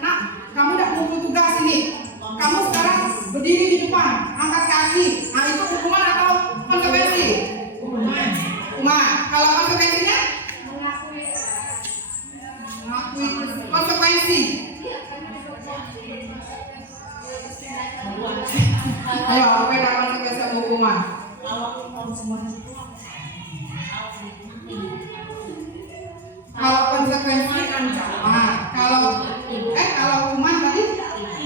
nah kamu tidak mengumpul tugas ini, kamu sekarang berdiri di depan, angkat kaki. Nah itu hukuman atau konsekuensi? Hukuman. Kalau konsekuensinya? Konsekuensi konsekuensi. Ayo, apa yang konsekuensi hukuman? Kalau konsekuensi ancaman, kalau hukuman tadi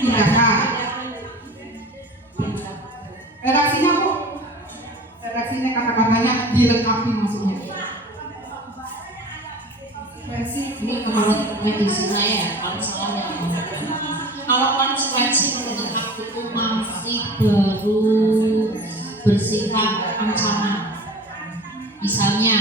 tindakan. Redaksinya Bu, redaksinya kata-katanya dilengkapi maksudnya. Ini menurut medisi saya, kalau misalnya kalau konsekuensi menurut aku itu masih baru bersifat ancaman. Misalnya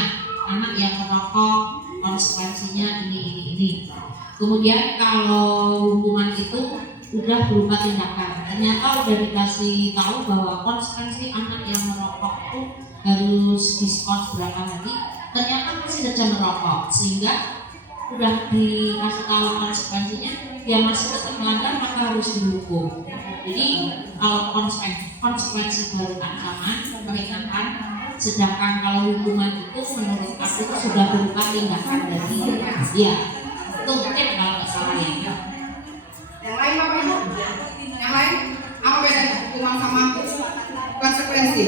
anak yang merokok konsekuensinya ini. Kemudian kalau hukuman itu udah berupa tindakan. Ternyata udah dikasih tahu bahwa konsekuensi anak yang merokok itu harus diskors berapa hari. Ternyata masih saja merokok, sehingga udah dikasih tahu konsekuensinya, dia masih tetap melanggar maka harus dihukum. Jadi kalau konsekuensi baru ancaman, peringatan, sedangkan kalau hukuman itu menurut aku itu sudah berupa tindakan dari dia. Itu mungkin kalau nggak salah ya. Yang lain apa Ibu? Yang lain apa bedanya hukuman sama konsekuensi?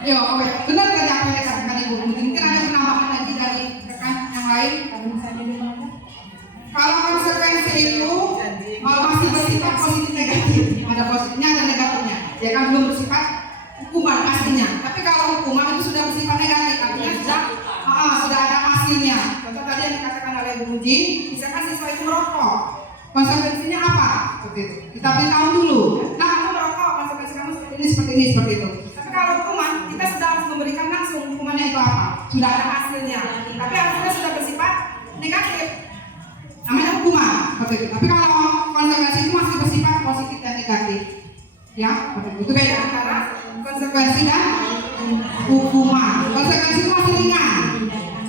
Yo, benar tadi apa yang dikatakan Ibu? Mungkin ada penambahan lagi dari rekan yang lain. Kalau konsekuensi itu masih bersifat positif negatif, ada positifnya ada negatifnya. Ya kan belum bersifat hukuman pastinya. Tapi kalau hukuman itu sudah bersifat negatif, artinya sudah ada hasilnya. Contoh tadi yang dikatakan oleh Bu Muji, misalkan siswa itu merokok, konsekuensinya apa? Seperti itu. Kita beritahu dulu. Nah, kamu merokok, konsekuensi kamu seperti ini, seperti itu. Tapi kalau hukuman, kita sudah harus memberikan langsung hukumannya itu apa? Sudah ada hasilnya. Tapi hasilnya sudah bersifat negatif. Namanya hukuman, seperti itu. Tapi kalau konsekuensi itu masih bersifat positif dan negatif. Ya, seperti itu. Itu beda antara konsekuensi dan hukuman. Konsekuensi itu masih ringan.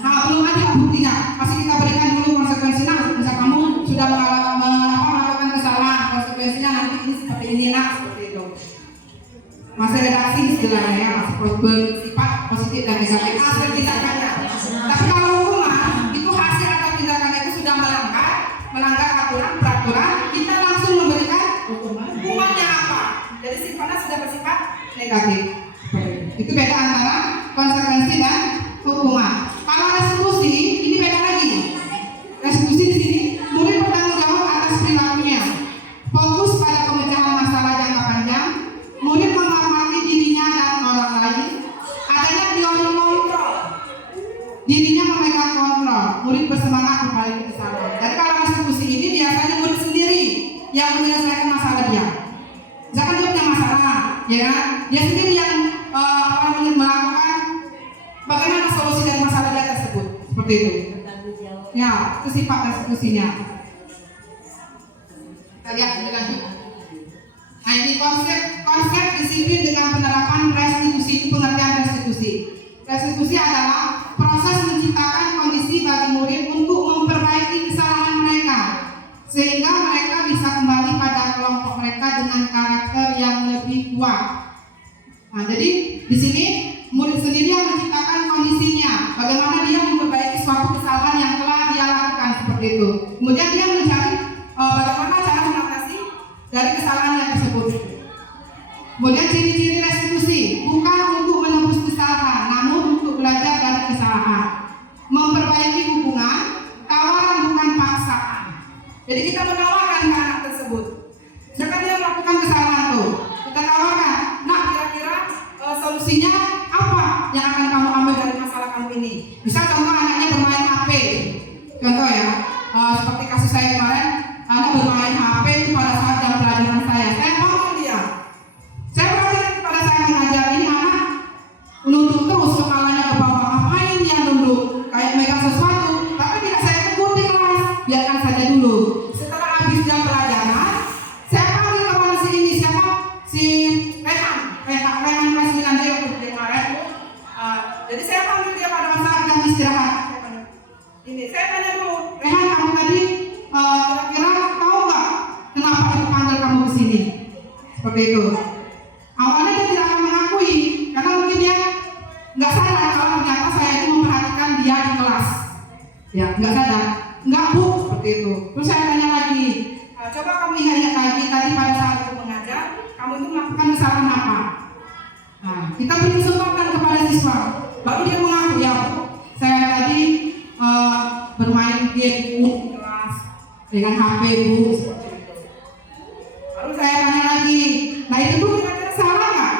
Nah, belum ada buktinya. Masih kita berikan dulu konsekuensinya. Misal kamu sudah melakukan kesalahan, konsekuensinya nanti ini seperti ini lah, seperti itu. Masih redaksi istilahnya ya, masih bersifat positif dan negatif. Hasil tindakannya. Tapi kalau hukuman itu hasil atau tindakannya itu sudah melanggar aturan peraturan, kita langsung memberikan hukumannya apa? Jadi sifatnya sudah bersifat negatif. Itu beda antara konsekuensi dan hukuman. Kalau restitusi ini beda lagi. Restitusi di sini murid bertanggung jawab atas perilakunya, fokus pada pemecahan masalah jangka panjang, murid menghormati dirinya dan orang lain, adanya teori kontrol, dirinya memegang kontrol, murid bersemangat kembali ke kesalahan. Jadi kalau restitusi ini biasanya murid sendiri yang menyelesaikan masalah dia. Misalkan dia punya masalah, ya kan? Dia sendiri yang melakukan bagaimana solusi dari masalah dia tersebut, seperti itu. Ya, itu sifat restitusinya. Kita lihat lebih lanjut. Nah, ini konsep disiplin dengan penerapan restitusi. Itu pengertian restitusi. Restitusi adalah proses menciptakan kondisi bagi murid untuk memperbaiki kesalahan mereka, sehingga mereka bisa kembali pada kelompok mereka dengan karakter yang lebih kuat. Nah, jadi di sini murid sendiri yang menciptakan kondisinya, bagaimana dia memperbaiki suatu kesalahan yang telah dia lakukan, seperti itu. Kemudian dia mencari bagaimana cara mengatasi dari kesalahan yang tersebut. Kemudian ciri-ciri restitusi bukan untuk menembus kesalahan, namun untuk belajar dari kesalahan, memperbaiki hubungan, tawaran bukan paksaan. Jadi kita menawarkan ke anak tersebut. Misalkan dia melakukan kesalahan tuh, kita tawarkan, nah kira-kira solusinya apa yang akan kamu ambil dari masalah kamu ini? Misal contoh anaknya bermain HP, contoh ya, seperti kasus saya kemarin, anak bermain HP itu pada saat jam pelajaran saya panggil dia. Saya perhatikan pada saya mengajar ini anak menunduk terus kepalanya ke bawah, ngapain dia nunduk? Kayak megang sesuatu, tapi tidak saya tegur di kelas, biarkan saja dulu. Setelah habis jam pelajaran, saya panggil kepala si ini, siapa? Si Rehan kelas 9 dia untuk kemarin. Jadi saya panggil dia pada masa jam istirahat. Ini saya tanya dulu, Rehan kamu tadi kira-kira tahu nggak kenapa itu panggil kamu ke sini? Seperti itu. Awalnya dia tidak akan mengakui karena Ya, nggak sadar. Enggak bu, seperti itu. Terus saya tanya lagi, coba kamu ingat lagi tadi pada saat itu mengajar, kamu itu melakukan kesalahan apa? Nah, kita beri kesempatan kepada siswa. Baru dia mengaku, ya bu, saya tadi bermain game bu di kelas dengan HP bu, seperti itu. Baru saya tanya lagi, nah itu bu kira-kira salah nggak?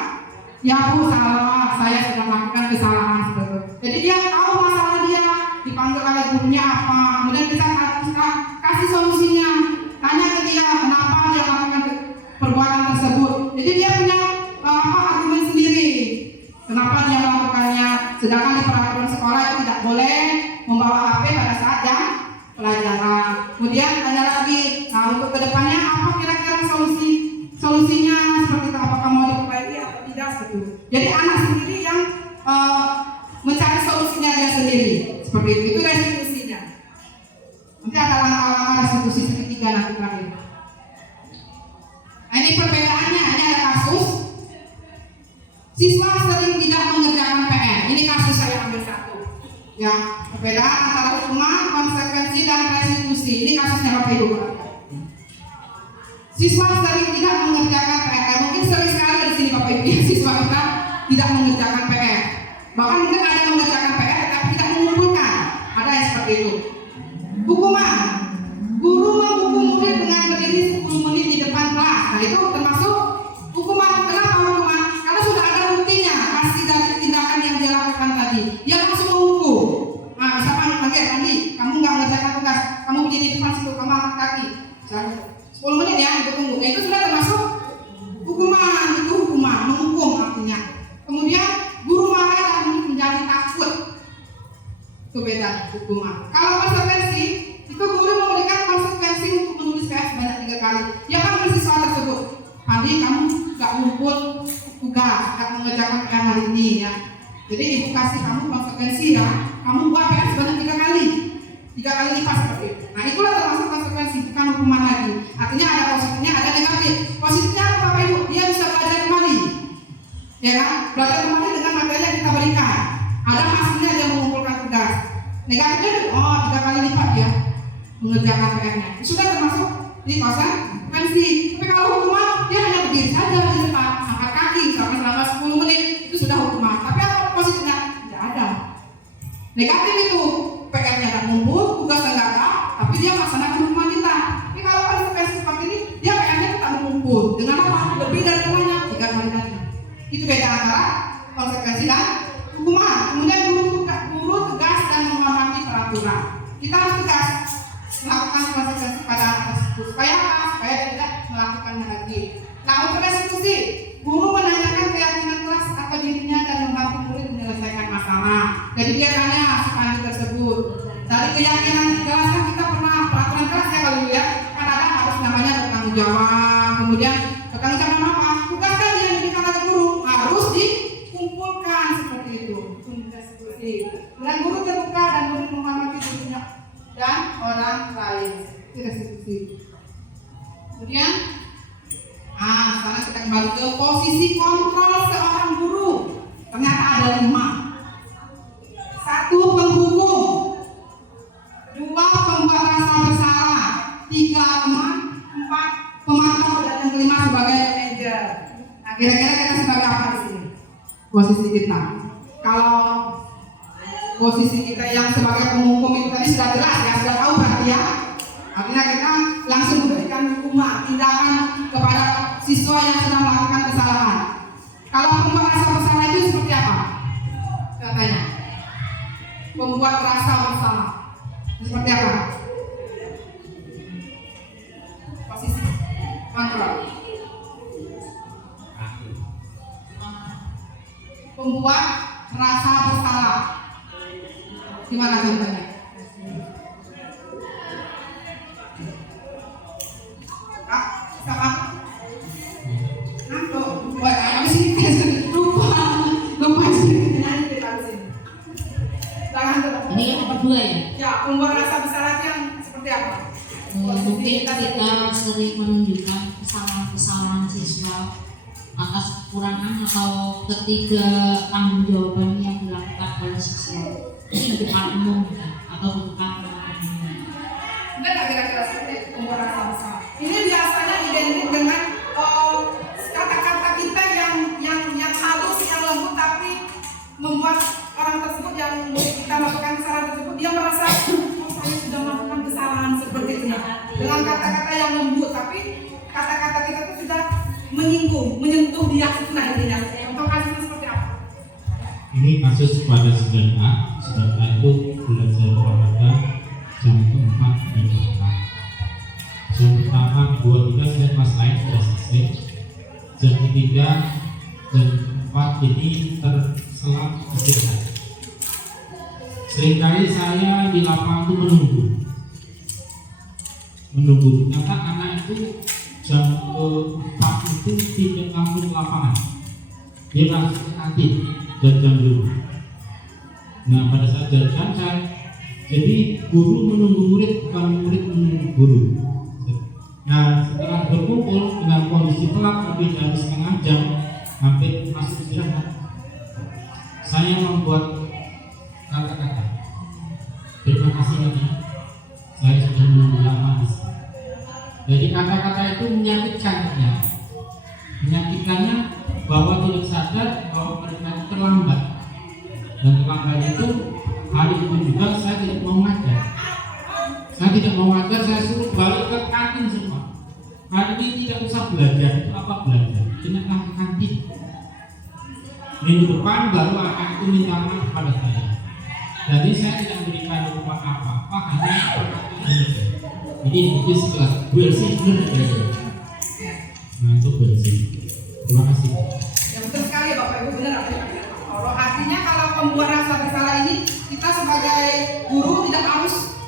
Ya bu salah, saya sudah melakukan kesalahan seperti itu. Jadi dia tahu masalah dia, dipanggil oleh gurunya apa, kemudian kita kasih solusinya, tanya ke dia kenapa dia melakukan perbuatan tersebut. Jadi dia punya argumen sendiri kenapa dia melakukannya. Sedangkan di peraturan sekolah itu tidak boleh membawa HP pada saat jam pelajaran. Kemudian ada lagi, nah untuk kedepannya apa kira-kira solusinya seperti itu, apakah mau diperbaiki atau tidak seperti itu. Jadi anak sendiri yang mencari solusinya dia sendiri seperti itu. Itu restitusinya. Nanti ada langkah-langkah restitusi ketiga nanti terakhir. Nah, ini perbedaannya. Ini ada kasus siswa sering tidak mengerjakan PR. Ini kasus saya ambil satu. Ya, perbedaan antara hukuman, konsekuensi dan restitusi. Ini kasusnya Bapak Ibu. Siswa sering tidak mengerjakan PR. Mungkin sering sekali di sini Bapak Ibu siswa kita tidak mengerjakan PR. Bahkan mungkin ada yang mengerjakan PR tetapi tidak mengumpulkan. Ada yang seperti itu. Hukuman, guru menghukum murid dengan berdiri 10 menit di depan kelas. Nah itu termasuk hukuman. Kenapa hukuman? Karena sudah ada buktinya, pasti dari tindakan yang dia lakukan tadi. Dia langsung menghukum. Nah misalkan Andi, kamu nggak mengerjakan tugas, kamu berdiri di depan situ, kamu angkat kaki. 10 menit ya, itu tunggu. Nah, itu sudah termasuk hukuman. Itu hukuman, menghukum artinya. Kemudian guru marah dan menjadi takut. Itu beda hukuman. Kalau konsekuensi, itu guru memberikan konsekuensi untuk menulis PS sebanyak 3 kali. Dia akan menulis siswa tersebut. Tadi kamu nggak ngumpul tugas, nggak mengerjakan PR hari ini ya. Jadi ibu kasih kamu konsekuensi ya. Kamu buat PR sebanyak 3 kali. 3 kali lipat seperti itu. Nah itulah termasuk konsekuensi, bukan hukuman lagi. Artinya ada positifnya, ada negatif. Positifnya apa Bapak Ibu? Dia bisa belajar kembali. Ya kan? Belajar kembali dengan materi yang kita berikan. Ada hasilnya dia mengumpulkan tugas. Negatifnya, 3 kali lipat ya mengerjakan PR-nya. Sudah termasuk di konsekuensi. Tapi kalau hukuman, dia hanya berdiri saja di depan, angkat kaki selama 10 menit, itu sudah hukuman. Tapi apa positifnya? Tidak ada. Negatif itu PR-nya tidak ngumpul, tugasnya nggak ada, tapi dia melaksanakan hukuman kita. Tapi kalau konsekuensi seperti ini, dia PR-nya tetap mengumpul. Dengan apa? Lebih dari temannya 3 kali tadi. Itu beda antara konsekuensi dan hukuman. Kemudian guru tegas dan menghormati peraturan. Kita harus tegas melakukan konsekuensi pada anak tersebut. Supaya apa? Supaya tidak melakukannya lagi. Nah, untuk restitusi, guru menanyakan keyakinan kelas atau dirinya dan membantu murid menyelesaikan masalah. Jadi dia tanya si Andi tersebut. Dari keyakinan di kelas kan kita pernah peraturan kelas ya kalau ya, kan ada harus namanya bertanggung jawab. Kemudian bertanggung jawab apa? Tugas kan yang diberikan oleh guru harus dikumpulkan seperti itu. Restitusi. Dan guru terbuka dan murid menghormati dirinya dan orang lain. Itu restitusi. Kemudian, sekarang kita kembali ke posisi kontrol seorang guru. Ternyata ada 5. 1 penghukum, 2 pembuat rasa bersalah, 3 teman, 4 pemantau, dan yang kelima sebagai manajer. Nah, kira-kira kita sebagai apa di sini? Posisi kita. Kalau posisi kita yang sebagai penghukum itu tadi sudah jelas ya, sudah tahu berarti ya. Artinya kita langsung memberikan hukuman, tindakan kepada siswa yang sudah melakukan kesalahan. Kalau pembuat rasa bersalah itu seperti apa? Katanya membuat rasa bersalah seperti apa? Posisi kontrol. Membuat rasa bersalah. Gimana contohnya? Sama ngantuk. Buat apa sih? Lupa sih. Ini yang kedua ya? Ya, membuat rasa bersalah yang seperti apa? Mungkin kita sering menunjukkan kesalahan-kesalahan siswa atas kekurangan atau ketidaktanggungjawaban yang dilakukan oleh siswa. Ini di depan umum atau di depan kira-kira seperti itu, pembuat rasa bersalah. Ini biasanya identik dengan kata-kata kita yang halus, yang lembut, tapi membuat orang tersebut yang kita lakukan kesalahan tersebut dia merasa saya sudah melakukan kesalahan seperti itu. Dengan kata-kata yang lembut, tapi kata-kata kita itu sudah menyinggung, menyentuh dia intinya. Untuk kasusnya seperti apa? Ini kasus pada saudara itu belajar olahraga jam 4 di belakang. Jam pertama 2-3 saya kelas lain sudah selesai. Jam 3 dan 4 ini terselang istirahat. Seringkali saya di lapangan itu menunggu. Ternyata anak itu jam 4 itu tidak langsung ke lapangan, dia langsung ke kantin jajan dulu. Nah pada saat jajan jadi guru menunggu murid, bukan murid menunggu guru. Nah setelah berkumpul dengan kondisi telat lebih dari setengah jam, hampir masuk istirahat, saya membuat kata-kata terima kasih lagi, saya sudah menunggu lama di sini. Jadi kata-kata itu menyakitkannya bahwa tidak sadar bahwa mereka terlambat, dan terlambat itu hari itu juga saya tidak mau ngajar, saya suruh balik ke kantin semua. Hari ini tidak usah belajar, itu apa belajar? Pindah ke kantin. Minggu depan baru akan itu minta maaf kepada saya. Jadi saya tidak memberikan hukuman apa-apa, hanya perhatian. Ini mungkin sekelas bersih benar. Nah itu bersih. Terima kasih. Yang betul sekali Bapak Ibu, benar apa yang Bapak. Kalau artinya kalau pembuat rasa bersalah ini kita sebagai guru tidak harus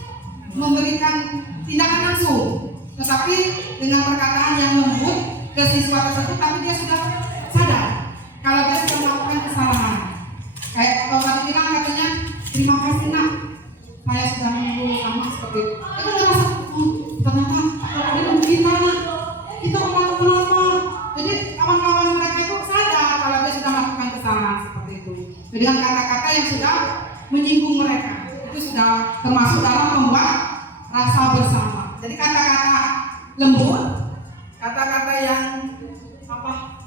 memberikan tindakan langsung, tetapi dengan perkataan yang lembut ke siswa tersebut, tapi dia sudah sadar kalau dia sudah melakukan kesalahan. Kayak kalau tadi bilang katanya terima kasih nak, saya sudah menunggu lama seperti itu. Itu udah rasa ternyata dia nunggu kita nak, kita akan lama. Jadi kawan-kawan mereka itu sadar kalau dia sudah melakukan kesalahan seperti itu. Jadi dengan kata-kata yang sudah menyinggung mereka, itu sudah termasuk dalam pembuat rasa bersalah. Jadi kata-kata lembut, kata-kata yang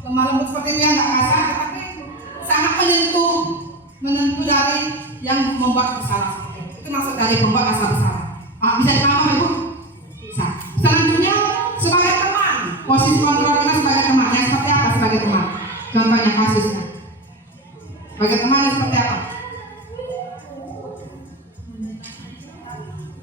lemah lembut seperti itu yang nggak kasar, tetapi sangat menyentuh dari yang membuat bersalah seperti itu. Itu masuk dari pembuat rasa bersalah. Bisa dipahami Ibu? Bisa. Selanjutnya sebagai teman, posisi kontrol kita sebagai teman yang seperti apa sebagai teman? Contohnya kasusnya. Sebagai teman yang seperti apa?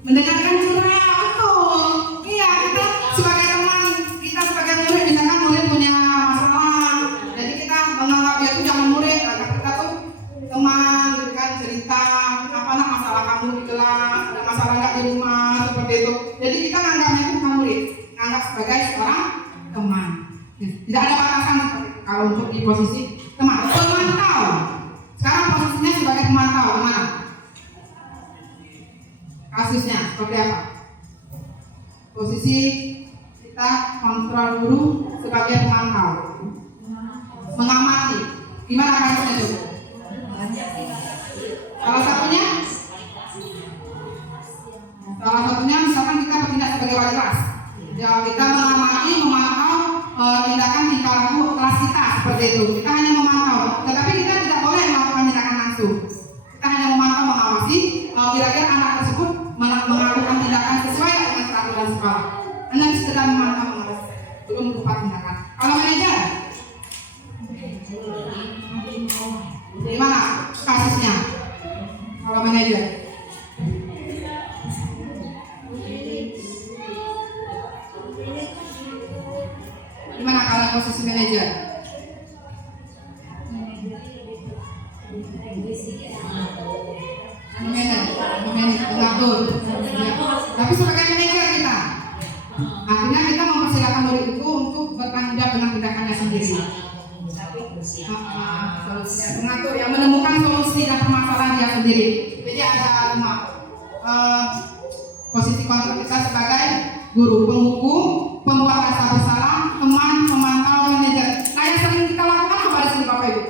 Mendengarkan curhat, betul. Iya, kita sebagai teman, kita sebagai murid, misalkan murid punya masalah, jadi kita menganggap dia itu jangan murid, agar kita tuh teman, gitu kan, cerita apa nak masalah kamu di kelas, ada masalah nggak di rumah, seperti itu. Jadi kita menganggapnya itu bukan murid, menganggap sebagai seorang teman. Tidak ada batasan seperti itu. Kalau untuk di posisi teman, pemantau. Sekarang posisinya sebagai pemantau, mana? Kasusnya seperti apa? Posisi kita kontrol guru sebagai pemantau, mengamati. Gimana kasusnya coba? Salah satunya misalkan kita bertindak sebagai wali kelas. Ya, kita mengamati, memantau tindakan tingkah laku kelas kita seperti itu. Kita hanya memantau, tetapi kita tidak boleh melakukan tindakan langsung. Kita hanya memantau, mengawasi kira-kira anak tersebut melakukan tindakan sesuai dengan peraturan sekolah. Anda bisa sekedar memantau, mengawasi, belum berupa tindakan. Kalau manajer, gimana kasusnya? Kalau manajer, gimana kalau posisi manajer? Mengatur. Tapi sebagai manajer kita, akhirnya kita mempersilakan murid itu untuk bertanggung jawab dengan tindakannya sendiri. Mengatur, yang menemukan solusi dan permasalahan dia sendiri. Jadi ada posisi kontrol kita sebagai guru, penghukum, pembuat rasa bersalah, teman, pemantau, manajer. Nah yang sering kita lakukan apa di sini Bapak Ibu?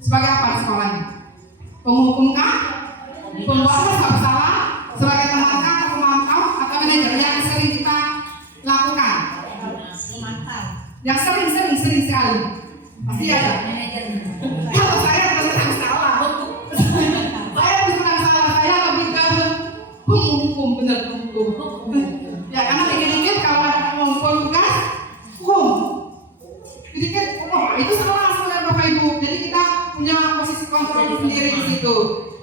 Sebagai apa di sekolahnya? Penghukum kah? Pembuat rasa bersalah? Sebagai teman kah? Pemantau atau manajer? Yang sering Yang sering sekali. Pasti ada. Kalau saya terus salah. Saya terus salah. Saya lebih ke hukum, bener hukum. Ya karena dikit-dikit kalau ada pengumpul tugas hukum. Dikit, itu salah sebenarnya Bapak Ibu. Jadi kita punya posisi kontrol sendiri di situ.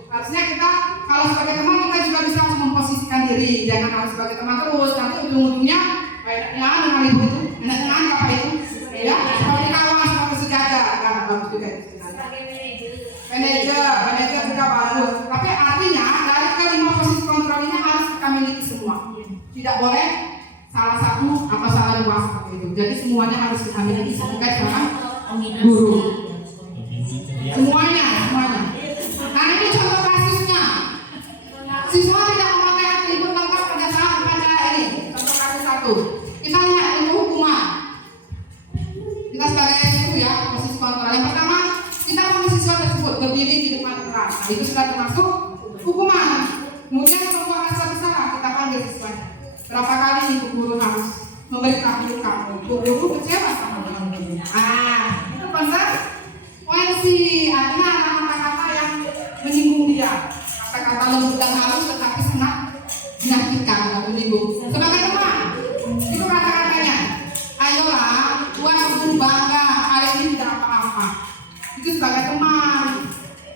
Harusnya kita kalau sebagai teman kita juga bisa memposisikan diri, jangan harus sebagai teman terus. Nanti ujung-ujungnya kayaknya dengan ibu itu, dengan Bapak itu, ya seperti kawan seperti sejajar, kan bagus juga itu. Manajer juga bagus. Tapi artinya dari kelima posisi kontrol ini harus kita miliki semua. Tidak boleh salah satu atau salah dua seperti itu. Jadi semuanya harus kita miliki sebagai seorang guru. Semuanya. Nah ini contoh kasusnya. Siswa tidak memakai atribut lengkap pada saat upacara ini. Contoh kasus 1. Kita lihat dulu hukuman. Kita sebagai guru ya, posisi kontrol. Yang pertama, kita memanggil siswa tersebut berdiri di depan kelas. Nah, itu sudah termasuk hukuman. Kemudian kalau ada satu salah, kita panggil siswanya. Berapa kali ibu guru harus memberitahu kamu? Ibu guru kecewa sama kamu. Itu konsekuensi. Artinya ada kata-kata yang menyinggung dia. Kata-kata lembut dan halus tetapi sangat menyakitkan dan menyinggung. Sebagai teman, itu kata-katanya. Ayolah, buat ibu bangga. Hari ini tidak apa-apa. Itu sebagai teman.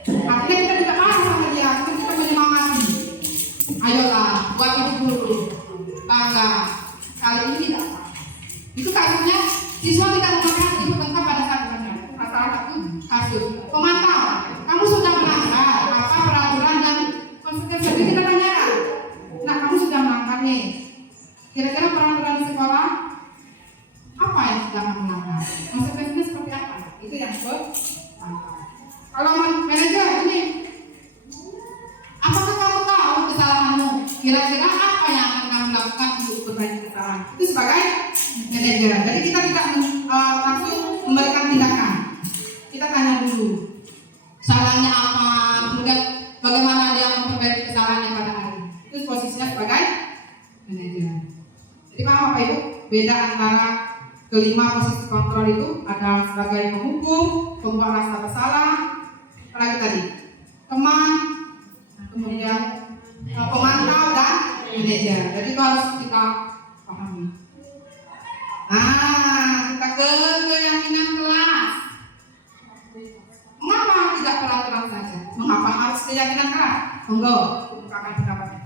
Artinya kita tidak marah sama dia, kita menyemangati. Ayolah, buat ibu guru bangga. Kali ini tidak apa. Itu kasusnya siswa tidak memakai atribut lengkap pada saat upacara. Itu salah satu kasus. Pemantau, kamu sudah melanggar apa peraturan dan konsekuensi. Jadi kita tanyakan. Nah, kamu sudah melanggar nih. Kira-kira peraturan di sekolah apa yang sudah kamu melanggar? Konsekuensinya seperti apa? Itu yang pemantau. Kalau manajer ini, apakah kamu tahu kesalahanmu? Kira-kira apa yang akan kamu lakukan untuk memperbaiki kesalahan? Itu sebagai manajer. Jadi kita tidak langsung memberikan tindakan. Kita tanya dulu salahnya apa, kemudian bagaimana dia memperbaiki kesalahannya pada hari ini. Itu posisinya sebagai manajer. Jadi paham Bapak Ibu? Beda antara kelima posisi kontrol itu ada sebagai penghukum, pembuat rasa bersalah, apalagi tadi teman, kemudian pemantau dan manajer. Jadi itu harus kita pahami. Nah, kita ke keyakinan kelas. Mengapa tidak peraturan saja? Mengapa harus keyakinan kelas? Monggo, bukakan pendapatnya.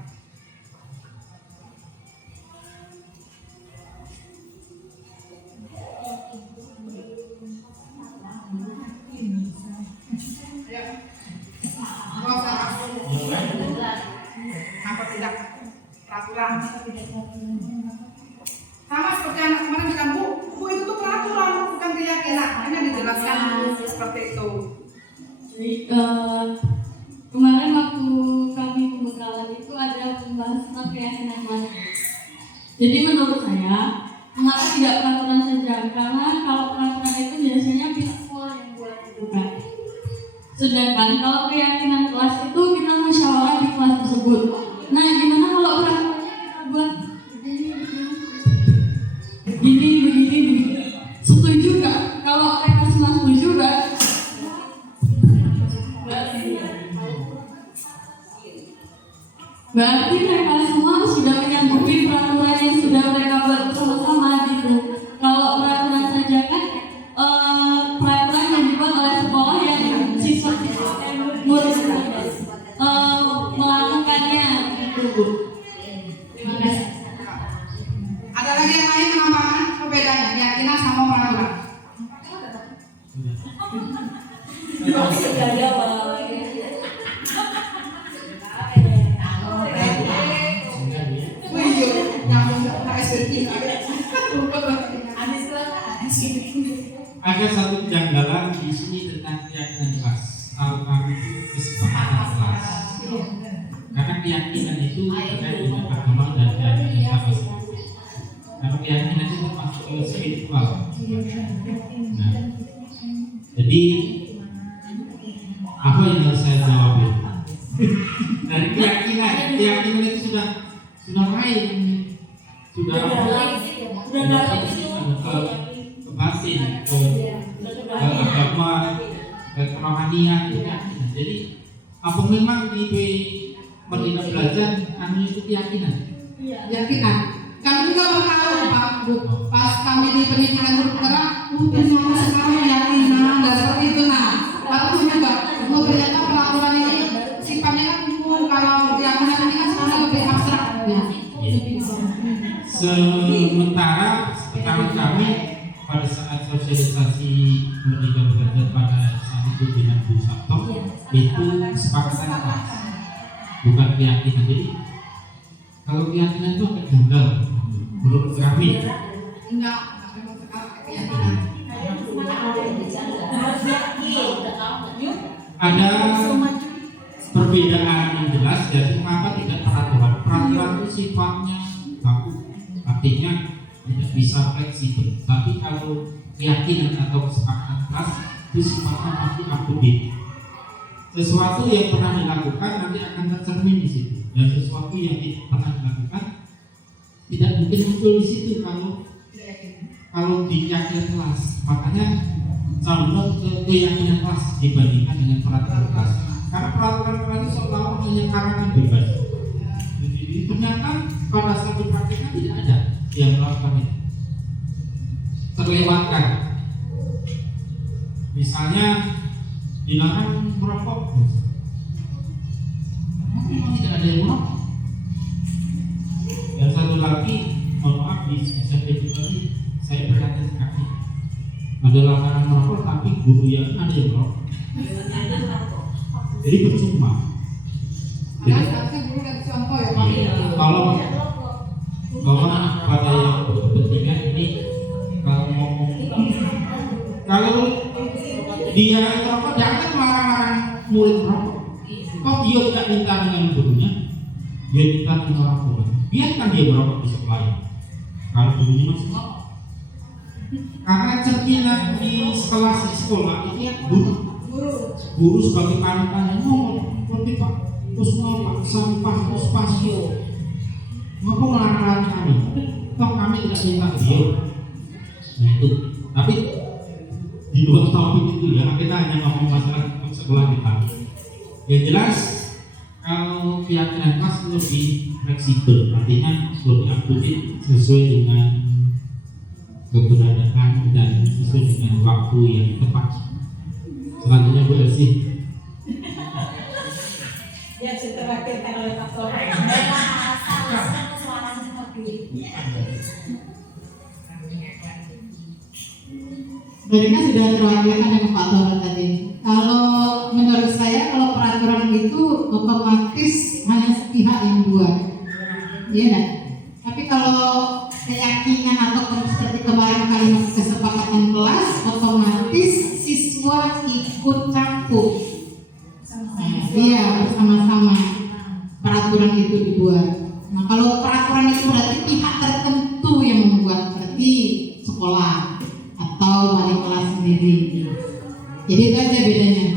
Apa tidak peraturan? Sama seperti anak kemarin bilang, Bu itu tuh peraturan bukan keyakinan. Hanya dijelaskan seperti itu. Jadi kemarin waktu kami pembekalan itu ada membahas tentang keyakinan kelas. Jadi menurut saya mengapa tidak peraturan saja? Karena kalau peraturan itu biasanya pihak sekolah yang buat itu kan. Sedangkan kalau keyakinan kelas itu kita musyawarah di kelas tersebut. Nah, gimana kalau peraturannya kita buat begini? Setuju nggak? Kalau mereka semua setuju nggak? Berarti mereka semua sudah menyanggupi peraturan yang sudah mereka buat bersama-sama gitu. Kalau peraturan saja kan peraturan yang dibuat oleh sekolah yang siswa-siswa dan murid melakukannya gitu Bu. Terima kasih. Ada lagi yang lain penambahan perbedaannya keyakinan sama peraturan? Ada satu kejanggalan di sini tentang keyakinan kelas. Tahu itu kesepakatan kelas. Karena keyakinan itu terkait dengan agama dan keyakinan sama. Karena keyakinan itu termasuk spiritual. Nah, jadi apa yang harus saya jawab? Dari keyakinan itu sudah lain, sudah ke Apa memang di Merdeka Belajar kami itu keyakinan? Keyakinan. Kami juga bertahu Pak, Bu, pas kami di pendidikan guru penggerak, ternyata sekarang keyakinan dan seperti itu. Nah, aku juga, ternyata peraturan ini sifatnya kan umum. Kalau keyakinan ini kan sebenarnya lebih abstrak. Ya. Sementara sekarang kami pada saat sosialisasi Merdeka Belajar pada saat itu dengan Bu Sabto itu kesepakatan kelas, bukan keyakinan. Jadi kalau keyakinan itu agak janggal menurut kami. Enggak memang sekarang keyakinan. Ada perbedaan yang jelas, jadi mengapa tidak peraturan? Peraturan itu sifatnya baku, artinya tidak bisa fleksibel. Tapi kalau keyakinan atau kesepakatan kelas itu sifatnya nanti up to date. Sesuatu yang pernah dilakukan nanti akan tercermin di situ, dan sesuatu yang tidak pernah dilakukan tidak mungkin muncul di situ kalau di keyakinan kelas. Makanya condong ke keyakinan kelas dibandingkan dengan peraturan kelas. Karena peraturan kelas itu seolah-olah hanya karangan bebas. Jadi ternyata pada saat dipraktikkan tidak ada yang melakukan itu, terlewatkan. Misalnya dilarang merokok, memang tidak ada yang merokok. Dan satu lagi, mohon maaf di SMP tadi saya perhatikan sekali, ada larangan merokok tapi guru yang ada yang merokok. Jadi percuma. Padahal seharusnya guru dan contoh ya Pak. Kalau bahwa pada yang berkepentingan ini kalau ngomong, kalau dia merokok jangan melarang murid merokok. Kok dia tidak minta dengan gurunya, dia minta dengan orang tua. Biarkan dia merokok di sekolahnya. Kalau gurunya masih merokok, karena cerminan di sekolah itu ya guru sebagai panutan ngomong seperti Pak Kusno, Pak Sampah, Kuspasio, ngapa melarang kami? Toh kami tidak minta dia. Nah itu, tapi di luar topik itu ya, kita hanya ngomong masalah sekolah kita. Yang jelas kalau keyakinan kelas lebih fleksibel, artinya lebih update sesuai dengan keberadaan dan sesuai dengan waktu yang tepat. Selanjutnya Bu Elsi. Yang terakhir oleh Pak Tor. Berarti kan sudah terwakilkan dengan Pak Toro tadi. Kalau menurut saya kalau peraturan itu otomatis hanya sepihak yang buat, iya kan? Tapi kalau keyakinan atau seperti kemarin kalimat kesepakatan kelas, otomatis siswa ikut campur. Iya, bersama-sama peraturan itu dibuat. Nah kalau peraturan itu berarti pihak tertentu yang membuat, berarti sekolah atau wali kelas sendiri. Jadi itu aja bedanya.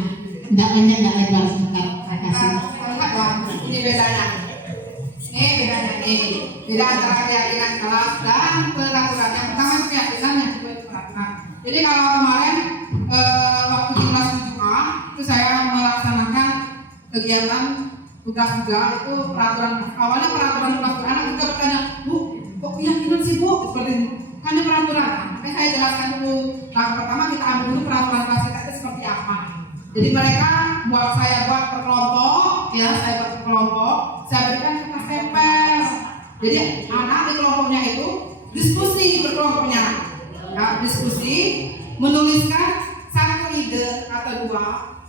Tidak banyak, tidak lebar, singkat. Terima kasih. Ini bedanya. Ini bedanya nih. Beda antara keyakinan kelas dan peraturan. Yang pertama keyakinan, yang kedua itu peraturan. Jadi kalau kemarin waktu di kelas 7A itu saya melaksanakan kegiatan tugas juga itu peraturan. Awalnya peraturan kelas anak juga bertanya, Bu, kok keyakinan sih Bu? Seperti itu. Kan ini peraturan. Makanya saya jelaskan dulu. Nah, pertama kita ambil dulu peraturan kelas kita itu seperti apa. Jadi mereka saya buat per kelompok, ya saya buat per kelompok, saya berikan kertas tempel. Jadi anak di kelompoknya itu diskusi per kelompoknya, ya, diskusi, menuliskan satu ide atau dua,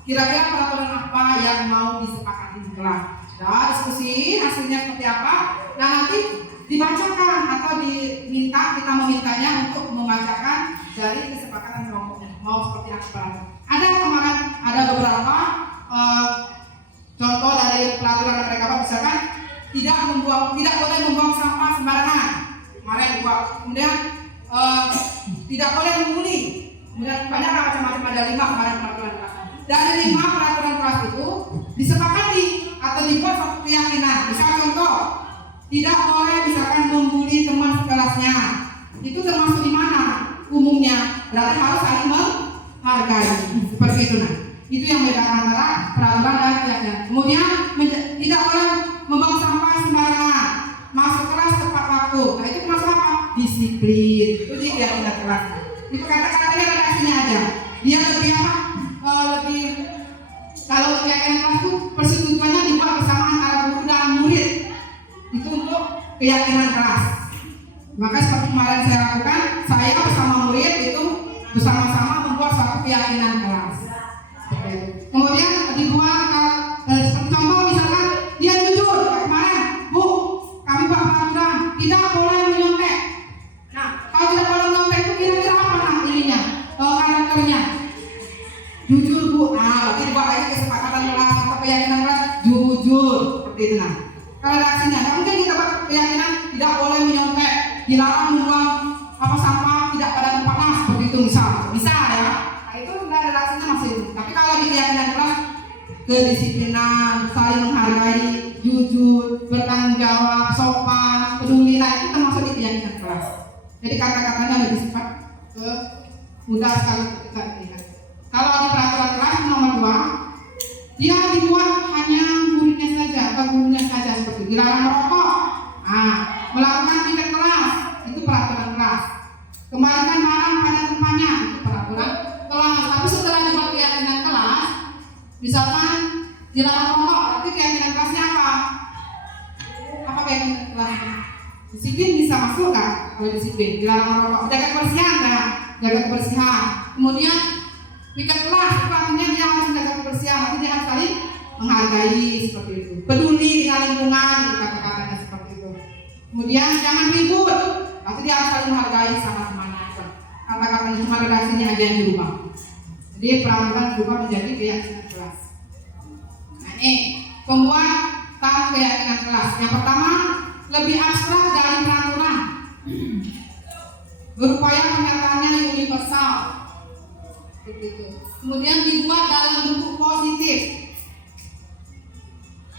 kira-kira peraturan apa yang mau disepakati di kelas. Nah, diskusi hasilnya seperti apa? Nah nanti dibacakan atau kita memintanya untuk membacakan dari kesepakatan kelompoknya mau seperti apa. Ada kemarin ada beberapa contoh dari peraturan mereka, misalkan tidak boleh membuang sampah sembarangan. Kemarin kemudian tidak boleh membuli. Kemudian banyak macam-macam, ada 5 kemarin peraturan kelas. Dari 5 peraturan kelas itu disepakati atau dibuat satu keyakinan. Misal contoh, tidak boleh misalkan membuli teman sekelasnya. Itu termasuk di mana? Umumnya berarti harus saling menghargai. Seperti itu nah. Itu yang membedakan antara peraturan dan keyakinan. Kemudian tidak boleh membuang sampah sembarangan, masuk kelas tepat waktu. Nah itu termasuk apa? Disiplin. Itu dia keyakinan kelas. Itu kata-katanya redaksinya aja. Dia lebih apa? Lebih kalau keyakinan kelas itu persetujuannya dibuat bersama antara guru dan murid. Itu untuk keyakinan kelas. Maka seperti kemarin saya lakukan, saya bersama murid itu bersama-sama membuat satu keyakinan kelas. Kemudian dibuat seperti contoh misalkan dia jujur kemarin, Bu, kami buat peraturan tidak boleh menyontek. Nah, kalau tidak boleh menyontek itu kira-kira apa nah ininya, karakternya? Jujur Bu, nah berarti dibuat lagi kesepakatan kelas atau keyakinan kelas jujur seperti itu nah. Kalau reaksinya, nggak mungkin kita buat keyakinan tidak boleh menyontek, dilarang membuang apa sampah tidak pada tempatnya seperti itu bisa ya. Nah itu dari reaksinya masih. Tapi kalau di keyakinan kelas kedisiplinan, saling menghargai, jujur, bertanggung jawab, sopan, peduli, nah itu termasuk di keyakinan kelas. Jadi kata-katanya lebih sifat ke mudah sekali ketika diingat. Kalau di peraturan kelas nomor 2, dia dibuat hanya muridnya saja atau gurunya saja seperti dilarang merokok, melakukan piket kelas itu peraturan kelas, kembalikan barang pada tempatnya itu peraturan kelas. Tapi setelah dibuat keyakinan kelas, misalkan dilarang merokok, berarti keyakinan kelasnya apa? Apa keyakinan kelasnya? Disiplin bisa masuk kan? Kalau disiplin, dilarang merokok, jaga kebersihan kan? Jaga kebersihan. Kemudian piket kelas itu artinya dia harus menjaga kebersihan, nanti dia harus saling menghargai seperti itu, peduli dengan lingkungan, kata-katanya seperti itu. Kemudian jangan ribut, nanti dia harus saling menghargai sama temannya. Kata-katanya cuma relasinya aja yang dirubah. Jadi peraturan berubah menjadi keyakinan kelas. Nah ini pembuat tahap keyakinan kelas. Yang pertama lebih abstrak dari peraturan, berupaya penyataannya universal. Begitu. Kemudian dibuat dalam bentuk positif,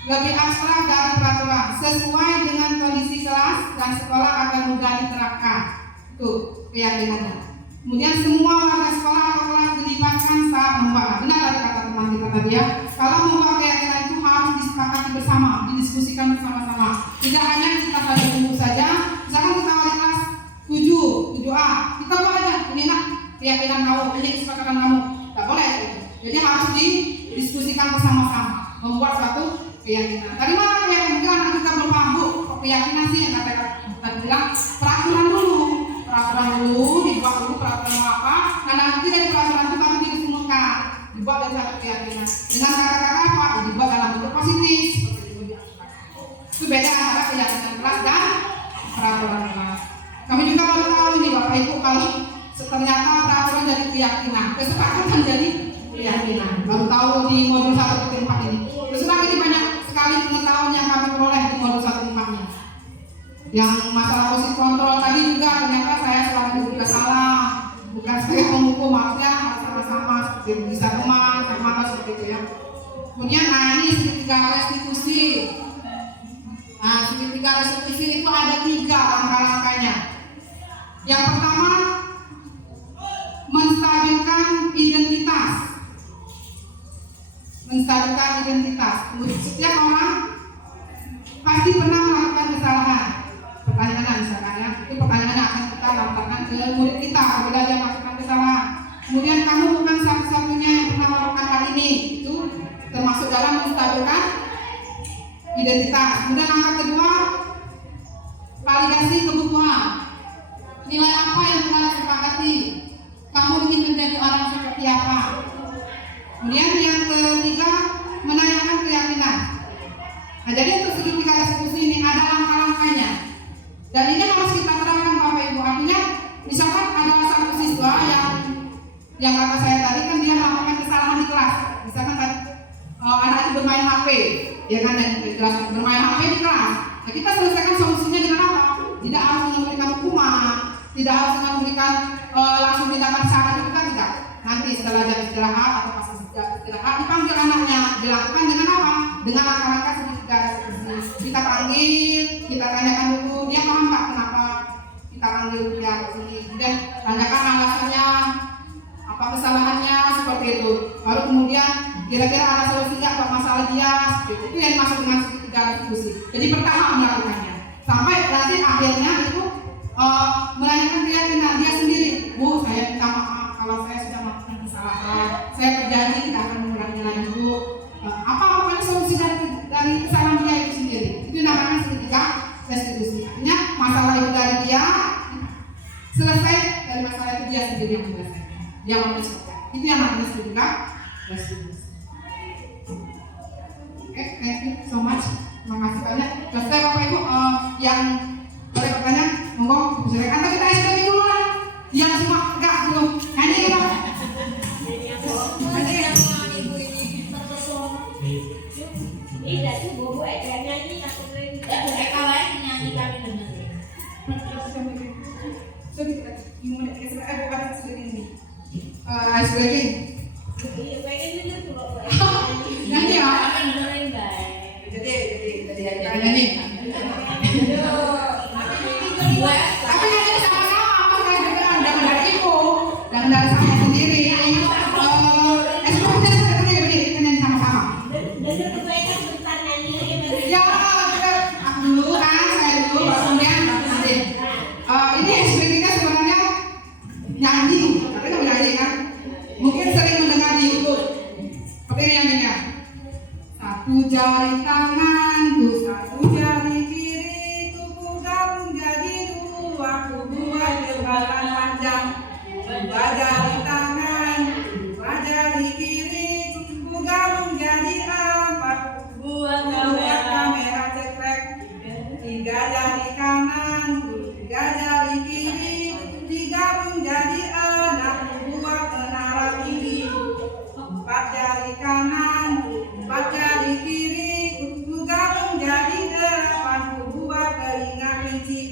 lebih abstrak dari peraturan, sesuai dengan kondisi kelas dan sekolah agar mudah diterapkan. Itu keyakinannya. Kemudian semua warga sekolah atau kelas dilibatkan saat membuat. Benar dari kata teman kita tadi ya. Kalau membuat keyakinan itu harus disepakati bersama, didiskusikan bersama-sama. Tidak hanya kita pada buku saja. Misalkan kita wali kelas 7A, kita buat aja ini nak keyakinan kamu, ini kesepakatan kamu. Tidak boleh itu. Jadi harus didiskusikan bersama-sama, membuat suatu keyakinan. Tadi mana keyakinan? Mungkin kita belum paham Bu, keyakinan sih yang kata bilang peraturan dulu, dibuat dulu peraturan apa? Nah nanti dari peraturan itu baru diresmikan, dibuat dari satu keyakinan. Dengan kata-kata apa? Dibuat dalam bentuk positif. Itu beda antara keyakinan kelas dan peraturan kelas. Kami juga baru tahu ini Bapak Ibu, kalau ternyata peraturan jadi keyakinan, kesepakatan jadi keyakinan. Baru tahu di modul 1.4 ini. Terus lagi banyak sekali pengetahuan yang kami peroleh di modul 1.4-nya. Yang masalah posisi kontrol tadi juga ternyata saya selama ini juga salah. Bukan saya menghukum, maksudnya sama-sama seperti bisa teman, sama seperti itu ya. Kemudian ini segitiga restitusi. Nah, segitiga restitusi itu ada 3 langkah-langkahnya. Yang pertama, menstabilkan identitas. Menstabilkan identitas. Setiap orang pasti pernah melakukan kesalahan. Pertanyaan misalkan ya, itu pertanyaan yang akan kita lontarkan ke murid kita apabila dia melakukan kesalahan. Kemudian kamu bukan satu-satunya yang pernah melakukan hal ini. Itu termasuk dalam menstabilkan identitas. Kemudian langkah kedua, validasi kebutuhan. Nilai apa yang telah disepakati? Kamu ingin menjadi orang seperti apa? Kemudian yang ketiga, menanyakan keyakinan. Nah, jadi untuk segitiga restitusi ini ada langkah-langkahnya. Dan ini harus kita terapkan Bapak Ibu. Artinya, misalkan ada satu siswa yang kata saya tadi kan dia melakukan kesalahan di kelas. Misalkan anak itu bermain HP, ya kan, bermain HP di kelas. Nah, kita selesaikan solusinya dengan apa? Tidak harus memberikan hukuman, tidak harus memberikan langsung tindakan syarat itu kan tidak. Nanti setelah jam istirahat atau pas istirahat dipanggil anaknya, dilakukan dengan apa? Dengan langkah-langkah segitiga restitusi. Kita panggil, kita tanyakan dulu, dia paham nggak kenapa kita panggil dia ke sini? Kemudian tanyakan alasannya, apa kesalahannya seperti itu. Baru kemudian kira-kira ada solusi nggak buat masalah dia, seperti itu yang masuk dengan segitiga diskusi. Jadi pertama melakukannya, sampai nanti akhirnya itu menanyakan keyakinan dia sendiri. Bu, saya minta maaf kalau saya sudah melakukan kesalahan. Saya berjanji tidak akan mengulangi lagi, Bu. Apa solusi dari kesalahan dia itu sendiri? Itu namanya segitiga restitusi. Artinya masalah itu dari dia selesai, dari masalah itu dia sendiri yang menyelesaikan, dia menyelesaikan. Itu yang namanya segitiga restitusi. Oke, thank you so much. Terima kasih banyak. Jadi Bapak Ibu yang boleh bertanya, monggo silakan. Tapi kita SPG dulu lah. Yang semua enggak belum. Hanya kita. Ini dari bobo nyanyi aku nyanyi kami dengerin. SPG. Iya, pengen denger tuh. Nyanyi ya. Dengerin guys. Jadi nyanyi. Tapi nyanyi sama-sama, apa saya dengar jangan dari ibu, jangan dari saya sendiri. SPG seperti ini, kita nyanyi sama-sama. Denger kebaikan bentar nyanyi aja. Ya, aku dulu kan, saya dulu, kemudian nanti. Ini SPG-nya sebenarnya nyanyi, tapi nggak nyanyi kan? Mungkin sering mendengar di YouTube. Seperti ini nyanyinya. Satu jari tanganku, satu jari kiriku, ku gabung jadi dua, ku buat jembatan panjang. Dua jari tangan, dua jari kiriku, ku gabung jadi empat, ku buat kamera cekrek. Tiga jari kanan, tiga jari kiri, digabung jadi enam, ku buat menara tinggi. Empat jari kanan, empat jari kiri, ku gabung jadi delapan, ku buat telinga kelinci.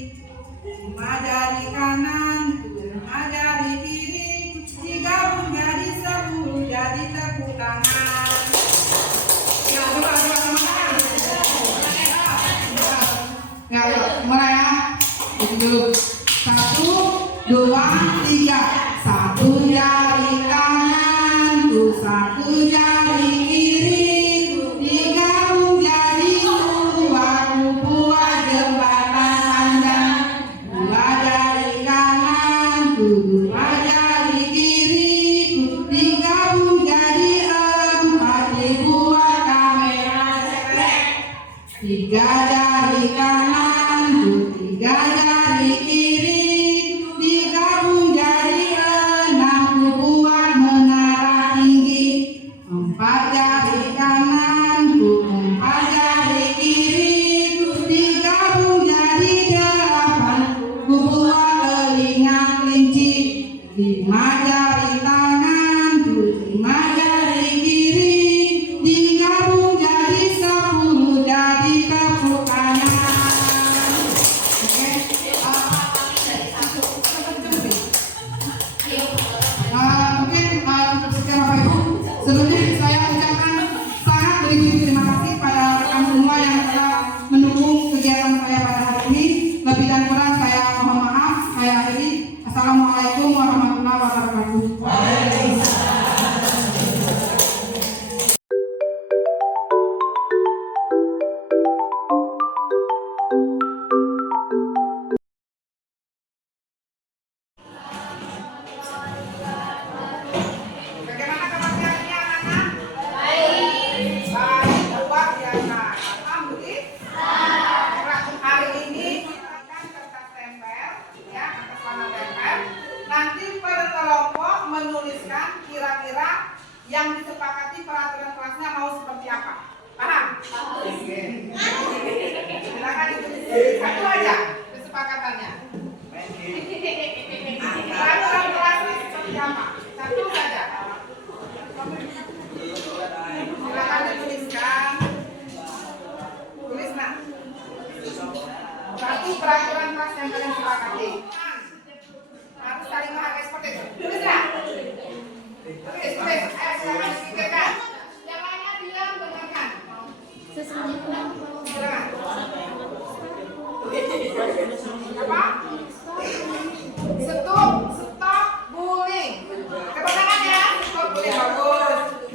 Lima jari kanan, lima jari kiri, digabung jadi 10, jadi tepuk tangan. Ya, coba teman-teman. Ya, ayo, mulai ya. Itu dulu. 1, 2, 3. Satu jari kanan, satu jari kiri, digabung jadi dua, ku buat jembatan panjang. Dua jari kanan, dua jari kiri, digabung jadi empat, dibuat kamera cekrek. Tiga jari kanan, tiga jari kiri, digabung jadi enam, ku buat menara tinggi. Empat jari kanan, empat jari kiri, digabung jadi delapan, ku buat telinga kelinci. Lima jari tangan, lima jari kiri, digabung jadi 10, jadi tepuk tangan. Oke, mungkin untuk sekian Bapak Ibu, sebelumnya saya ucapkan sangat beribu terima kasih pada rekan semua yang telah mendukung kegiatan saya pada hari ini. Lebih dan kurang saya mohon maaf. Saya akhiri. Assalamualaikum warahmatullahi wabarakatuh. Bagaimana kabar hari ini anak-anak? Baik. Luar biasa. Alhamdulillah. Hari ini kita akan kertas tempel, ya, kertas warna tempel. Nanti per kelompok menuliskan kira-kira yang disepakati peraturan kelasnya mau seperti apa. Paham? Oke. Silakan ditulis satu aja kesepakatannya. Peraturan kelasnya seperti apa? Satu saja. Silakan dituliskan. Tulis nak. Satu peraturan kelas yang kalian sepakati. Harus saling menghargai seperti itu. Tulis nak. Tulis. Ayo silakan dipikirkan. Yang lainnya diam, dengarkan. Silakan. Apa? Stop bullying. Tepuk tangan ya. Stop bullying bagus.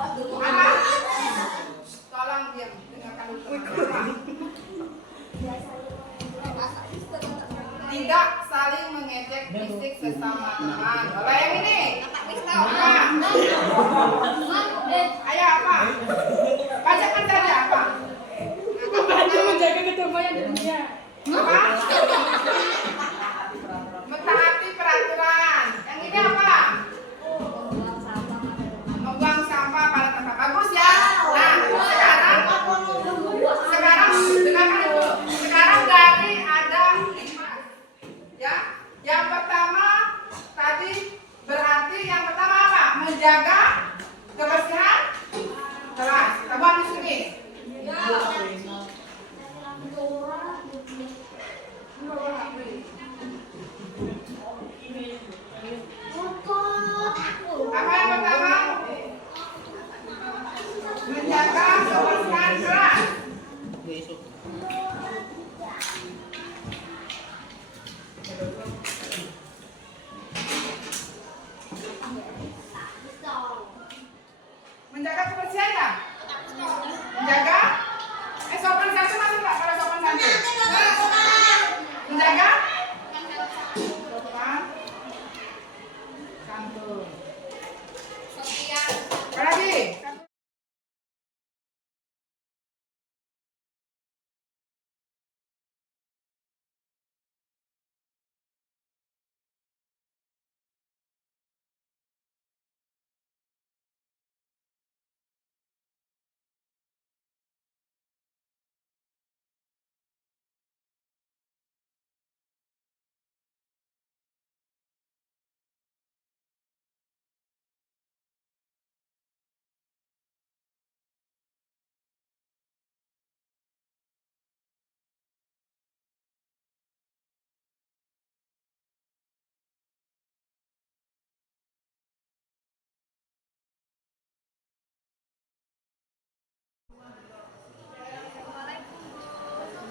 Apa? Tolong diam, dengarkan dulu. Tidak saling mengejek fisik sesama teman. Bapak yang ini. Apa? Ayo apa? Bacakan saja apa? Menjaga kedamaian dunia. Apa? Mentaati peraturan. Yang ini apa? Membuang sampah pada tempat. Bagus ya. Nah, sekarang dengarkan dulu. Sekarang dari ada 5. Ya. Yang pertama tadi berarti yang pertama apa? Menjaga kebersihan kelas. Teman di sini. Apa yang pertama? Menjaga kebersihan kelas. Menjaga kebersihan kan? Menjaga? Sopan santun masih nggak? Kalau sopan santun? Menjaga? Sopan santun. Apa lagi?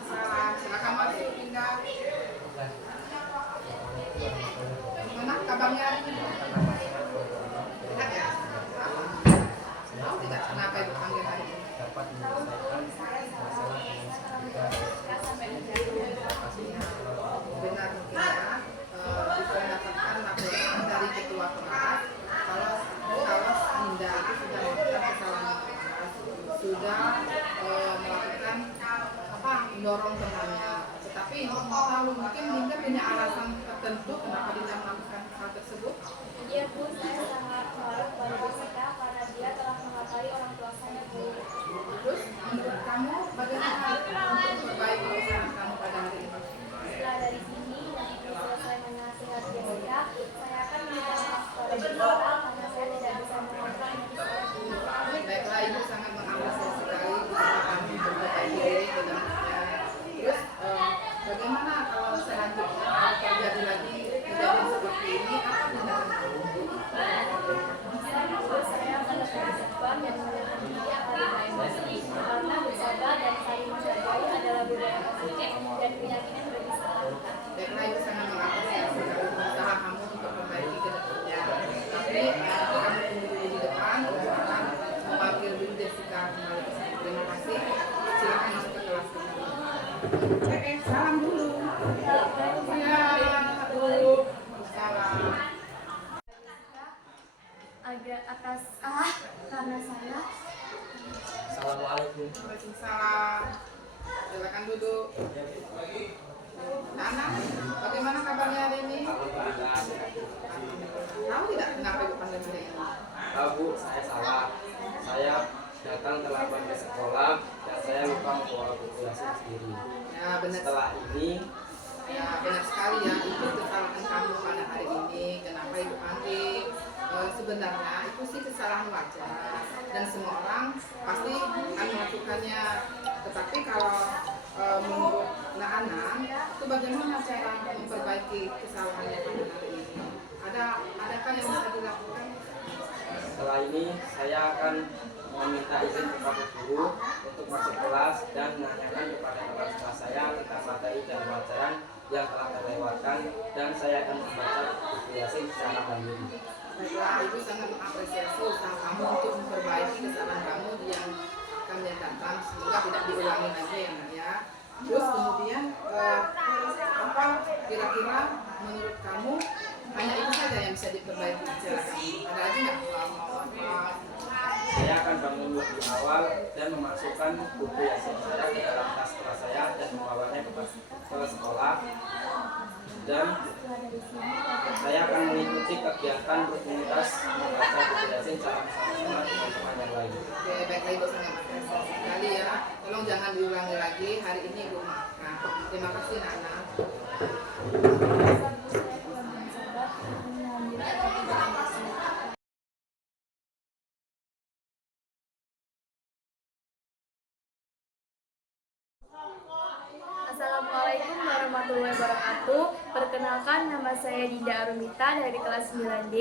Salam. Silakan masuk pindah. Gimana kabarnya hari ini? Enak ya? Tahu tidak kenapa ibu panggil hari ini? Benar tidak? Bisa mendapatkan laporan dari ketua kelas kalau Ninda itu sudah melakukan kesalahan kelas, sudah melakukan mendorong temannya, tetapi tahu mungkin Ninda punya alasan tertentu kenapa Ninda melakukan hal tersebut. Iya Bu, saya sangat marah pada Jessica karena dia telah mengatai orang tua saya Bu. Terus menurut kamu bagaimana untuk memperbaiki kesalahan kamu pada hari ini? Setelah dari sini dan itu selesai menasihat Jessica, saya akan minta maaf kepada Jessica karena saya tidak bisa memaafkan Jessica. Baiklah, ibu sangat mengapresiasi sekali kesalahan memperbaiki diri ke dalamnya. Terus bagaimana kalau selanjutnya terjadi lagi kejadian seperti ini, apa tindakan kamu? Saya akan lebih bersabar dan menahan diri agar tidak emosi karena bersabar dan saling menghargai adalah budaya positif dan keyakinan bagi seorang. Baiklah, ibu sangat mengapresiasi usaha kamu untuk memperbaiki ke depannya. Tapi kamu tunggu dulu di depan, ibu akan memanggil dulu Jessica kembali ke sini. Terima kasih. Silakan masuk ke kelas. Salam dulu. Ya, dulu. Salam. Agak atas karena saya. Assalamualaikum. Waalaikumsalam. Silakan duduk. Nana, bagaimana kabarnya hari ini? Alhamdulillah. Tahu tidak kenapa ibu panggil hari ini? Tahu Bu, saya salah. Saya datang terlambat ke sekolah dan saya lupa membawa buku hasil sendiri. Ya, benar. Setelah ini, Ya, benar sekali ya. Itu kesalahan kamu pada hari ini. Kenapa ibu panggil? Sebenarnya itu sih kesalahan wajar dan semua orang pasti akan melakukannya. Tetapi kalau menurut anak-anak itu bagaimana cara memperbaiki kesalahannya pada hari ini? Adakah yang bisa dilakukan? setelah ini saya akan meminta izin kepada guru untuk masuk kelas dan menanyakan kepada kepala kelas saya tentang materi dan pelajaran yang telah terlewatkan dan saya akan membaca buku Yasin secara mandiri. Baiklah, Ibu sangat mengapresiasi usaha kamu untuk memperbaiki kesalahan kamu yang akan datang. Semoga tidak diulangi lagi ya Nak ya. Terus kemudian apa kira-kira menurut kamu hanya itu saja yang bisa diperbaiki secara kamu? Ada lagi nggak? Saya akan bangun lebih awal dan memasukkan buku yasin saya ke dalam tas kelas saya dan membawanya ke sekolah. Dan saya akan mengikuti kegiatan rutinitas membaca buku yasin sama-sama teman-teman yang lain. Oke, baiklah Ibu sangat mengapresiasi sekali ya. Tolong jangan diulangi lagi. Hari ini Ibu maafkan. Terima kasih Nana. Assalamualaikum warahmatullahi wabarakatuh. Perkenalkan, nama saya Dinda Arumita dari kelas 9D.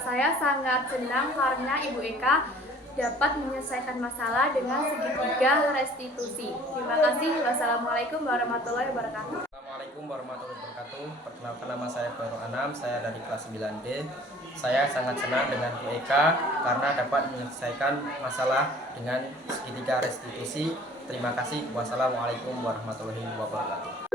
Saya sangat senang karena Ibu Eka dapat menyelesaikan masalah dengan segitiga restitusi. Terima kasih. Wassalamualaikum warahmatullahi wabarakatuh. Assalamualaikum warahmatullahi wabarakatuh. Perkenalkan, nama saya Baru Anam, saya dari kelas 9D. Saya sangat senang dengan Bu Eka karena dapat menyelesaikan masalah dengan segitiga restitusi. Terima kasih. Wassalamualaikum warahmatullahi wabarakatuh.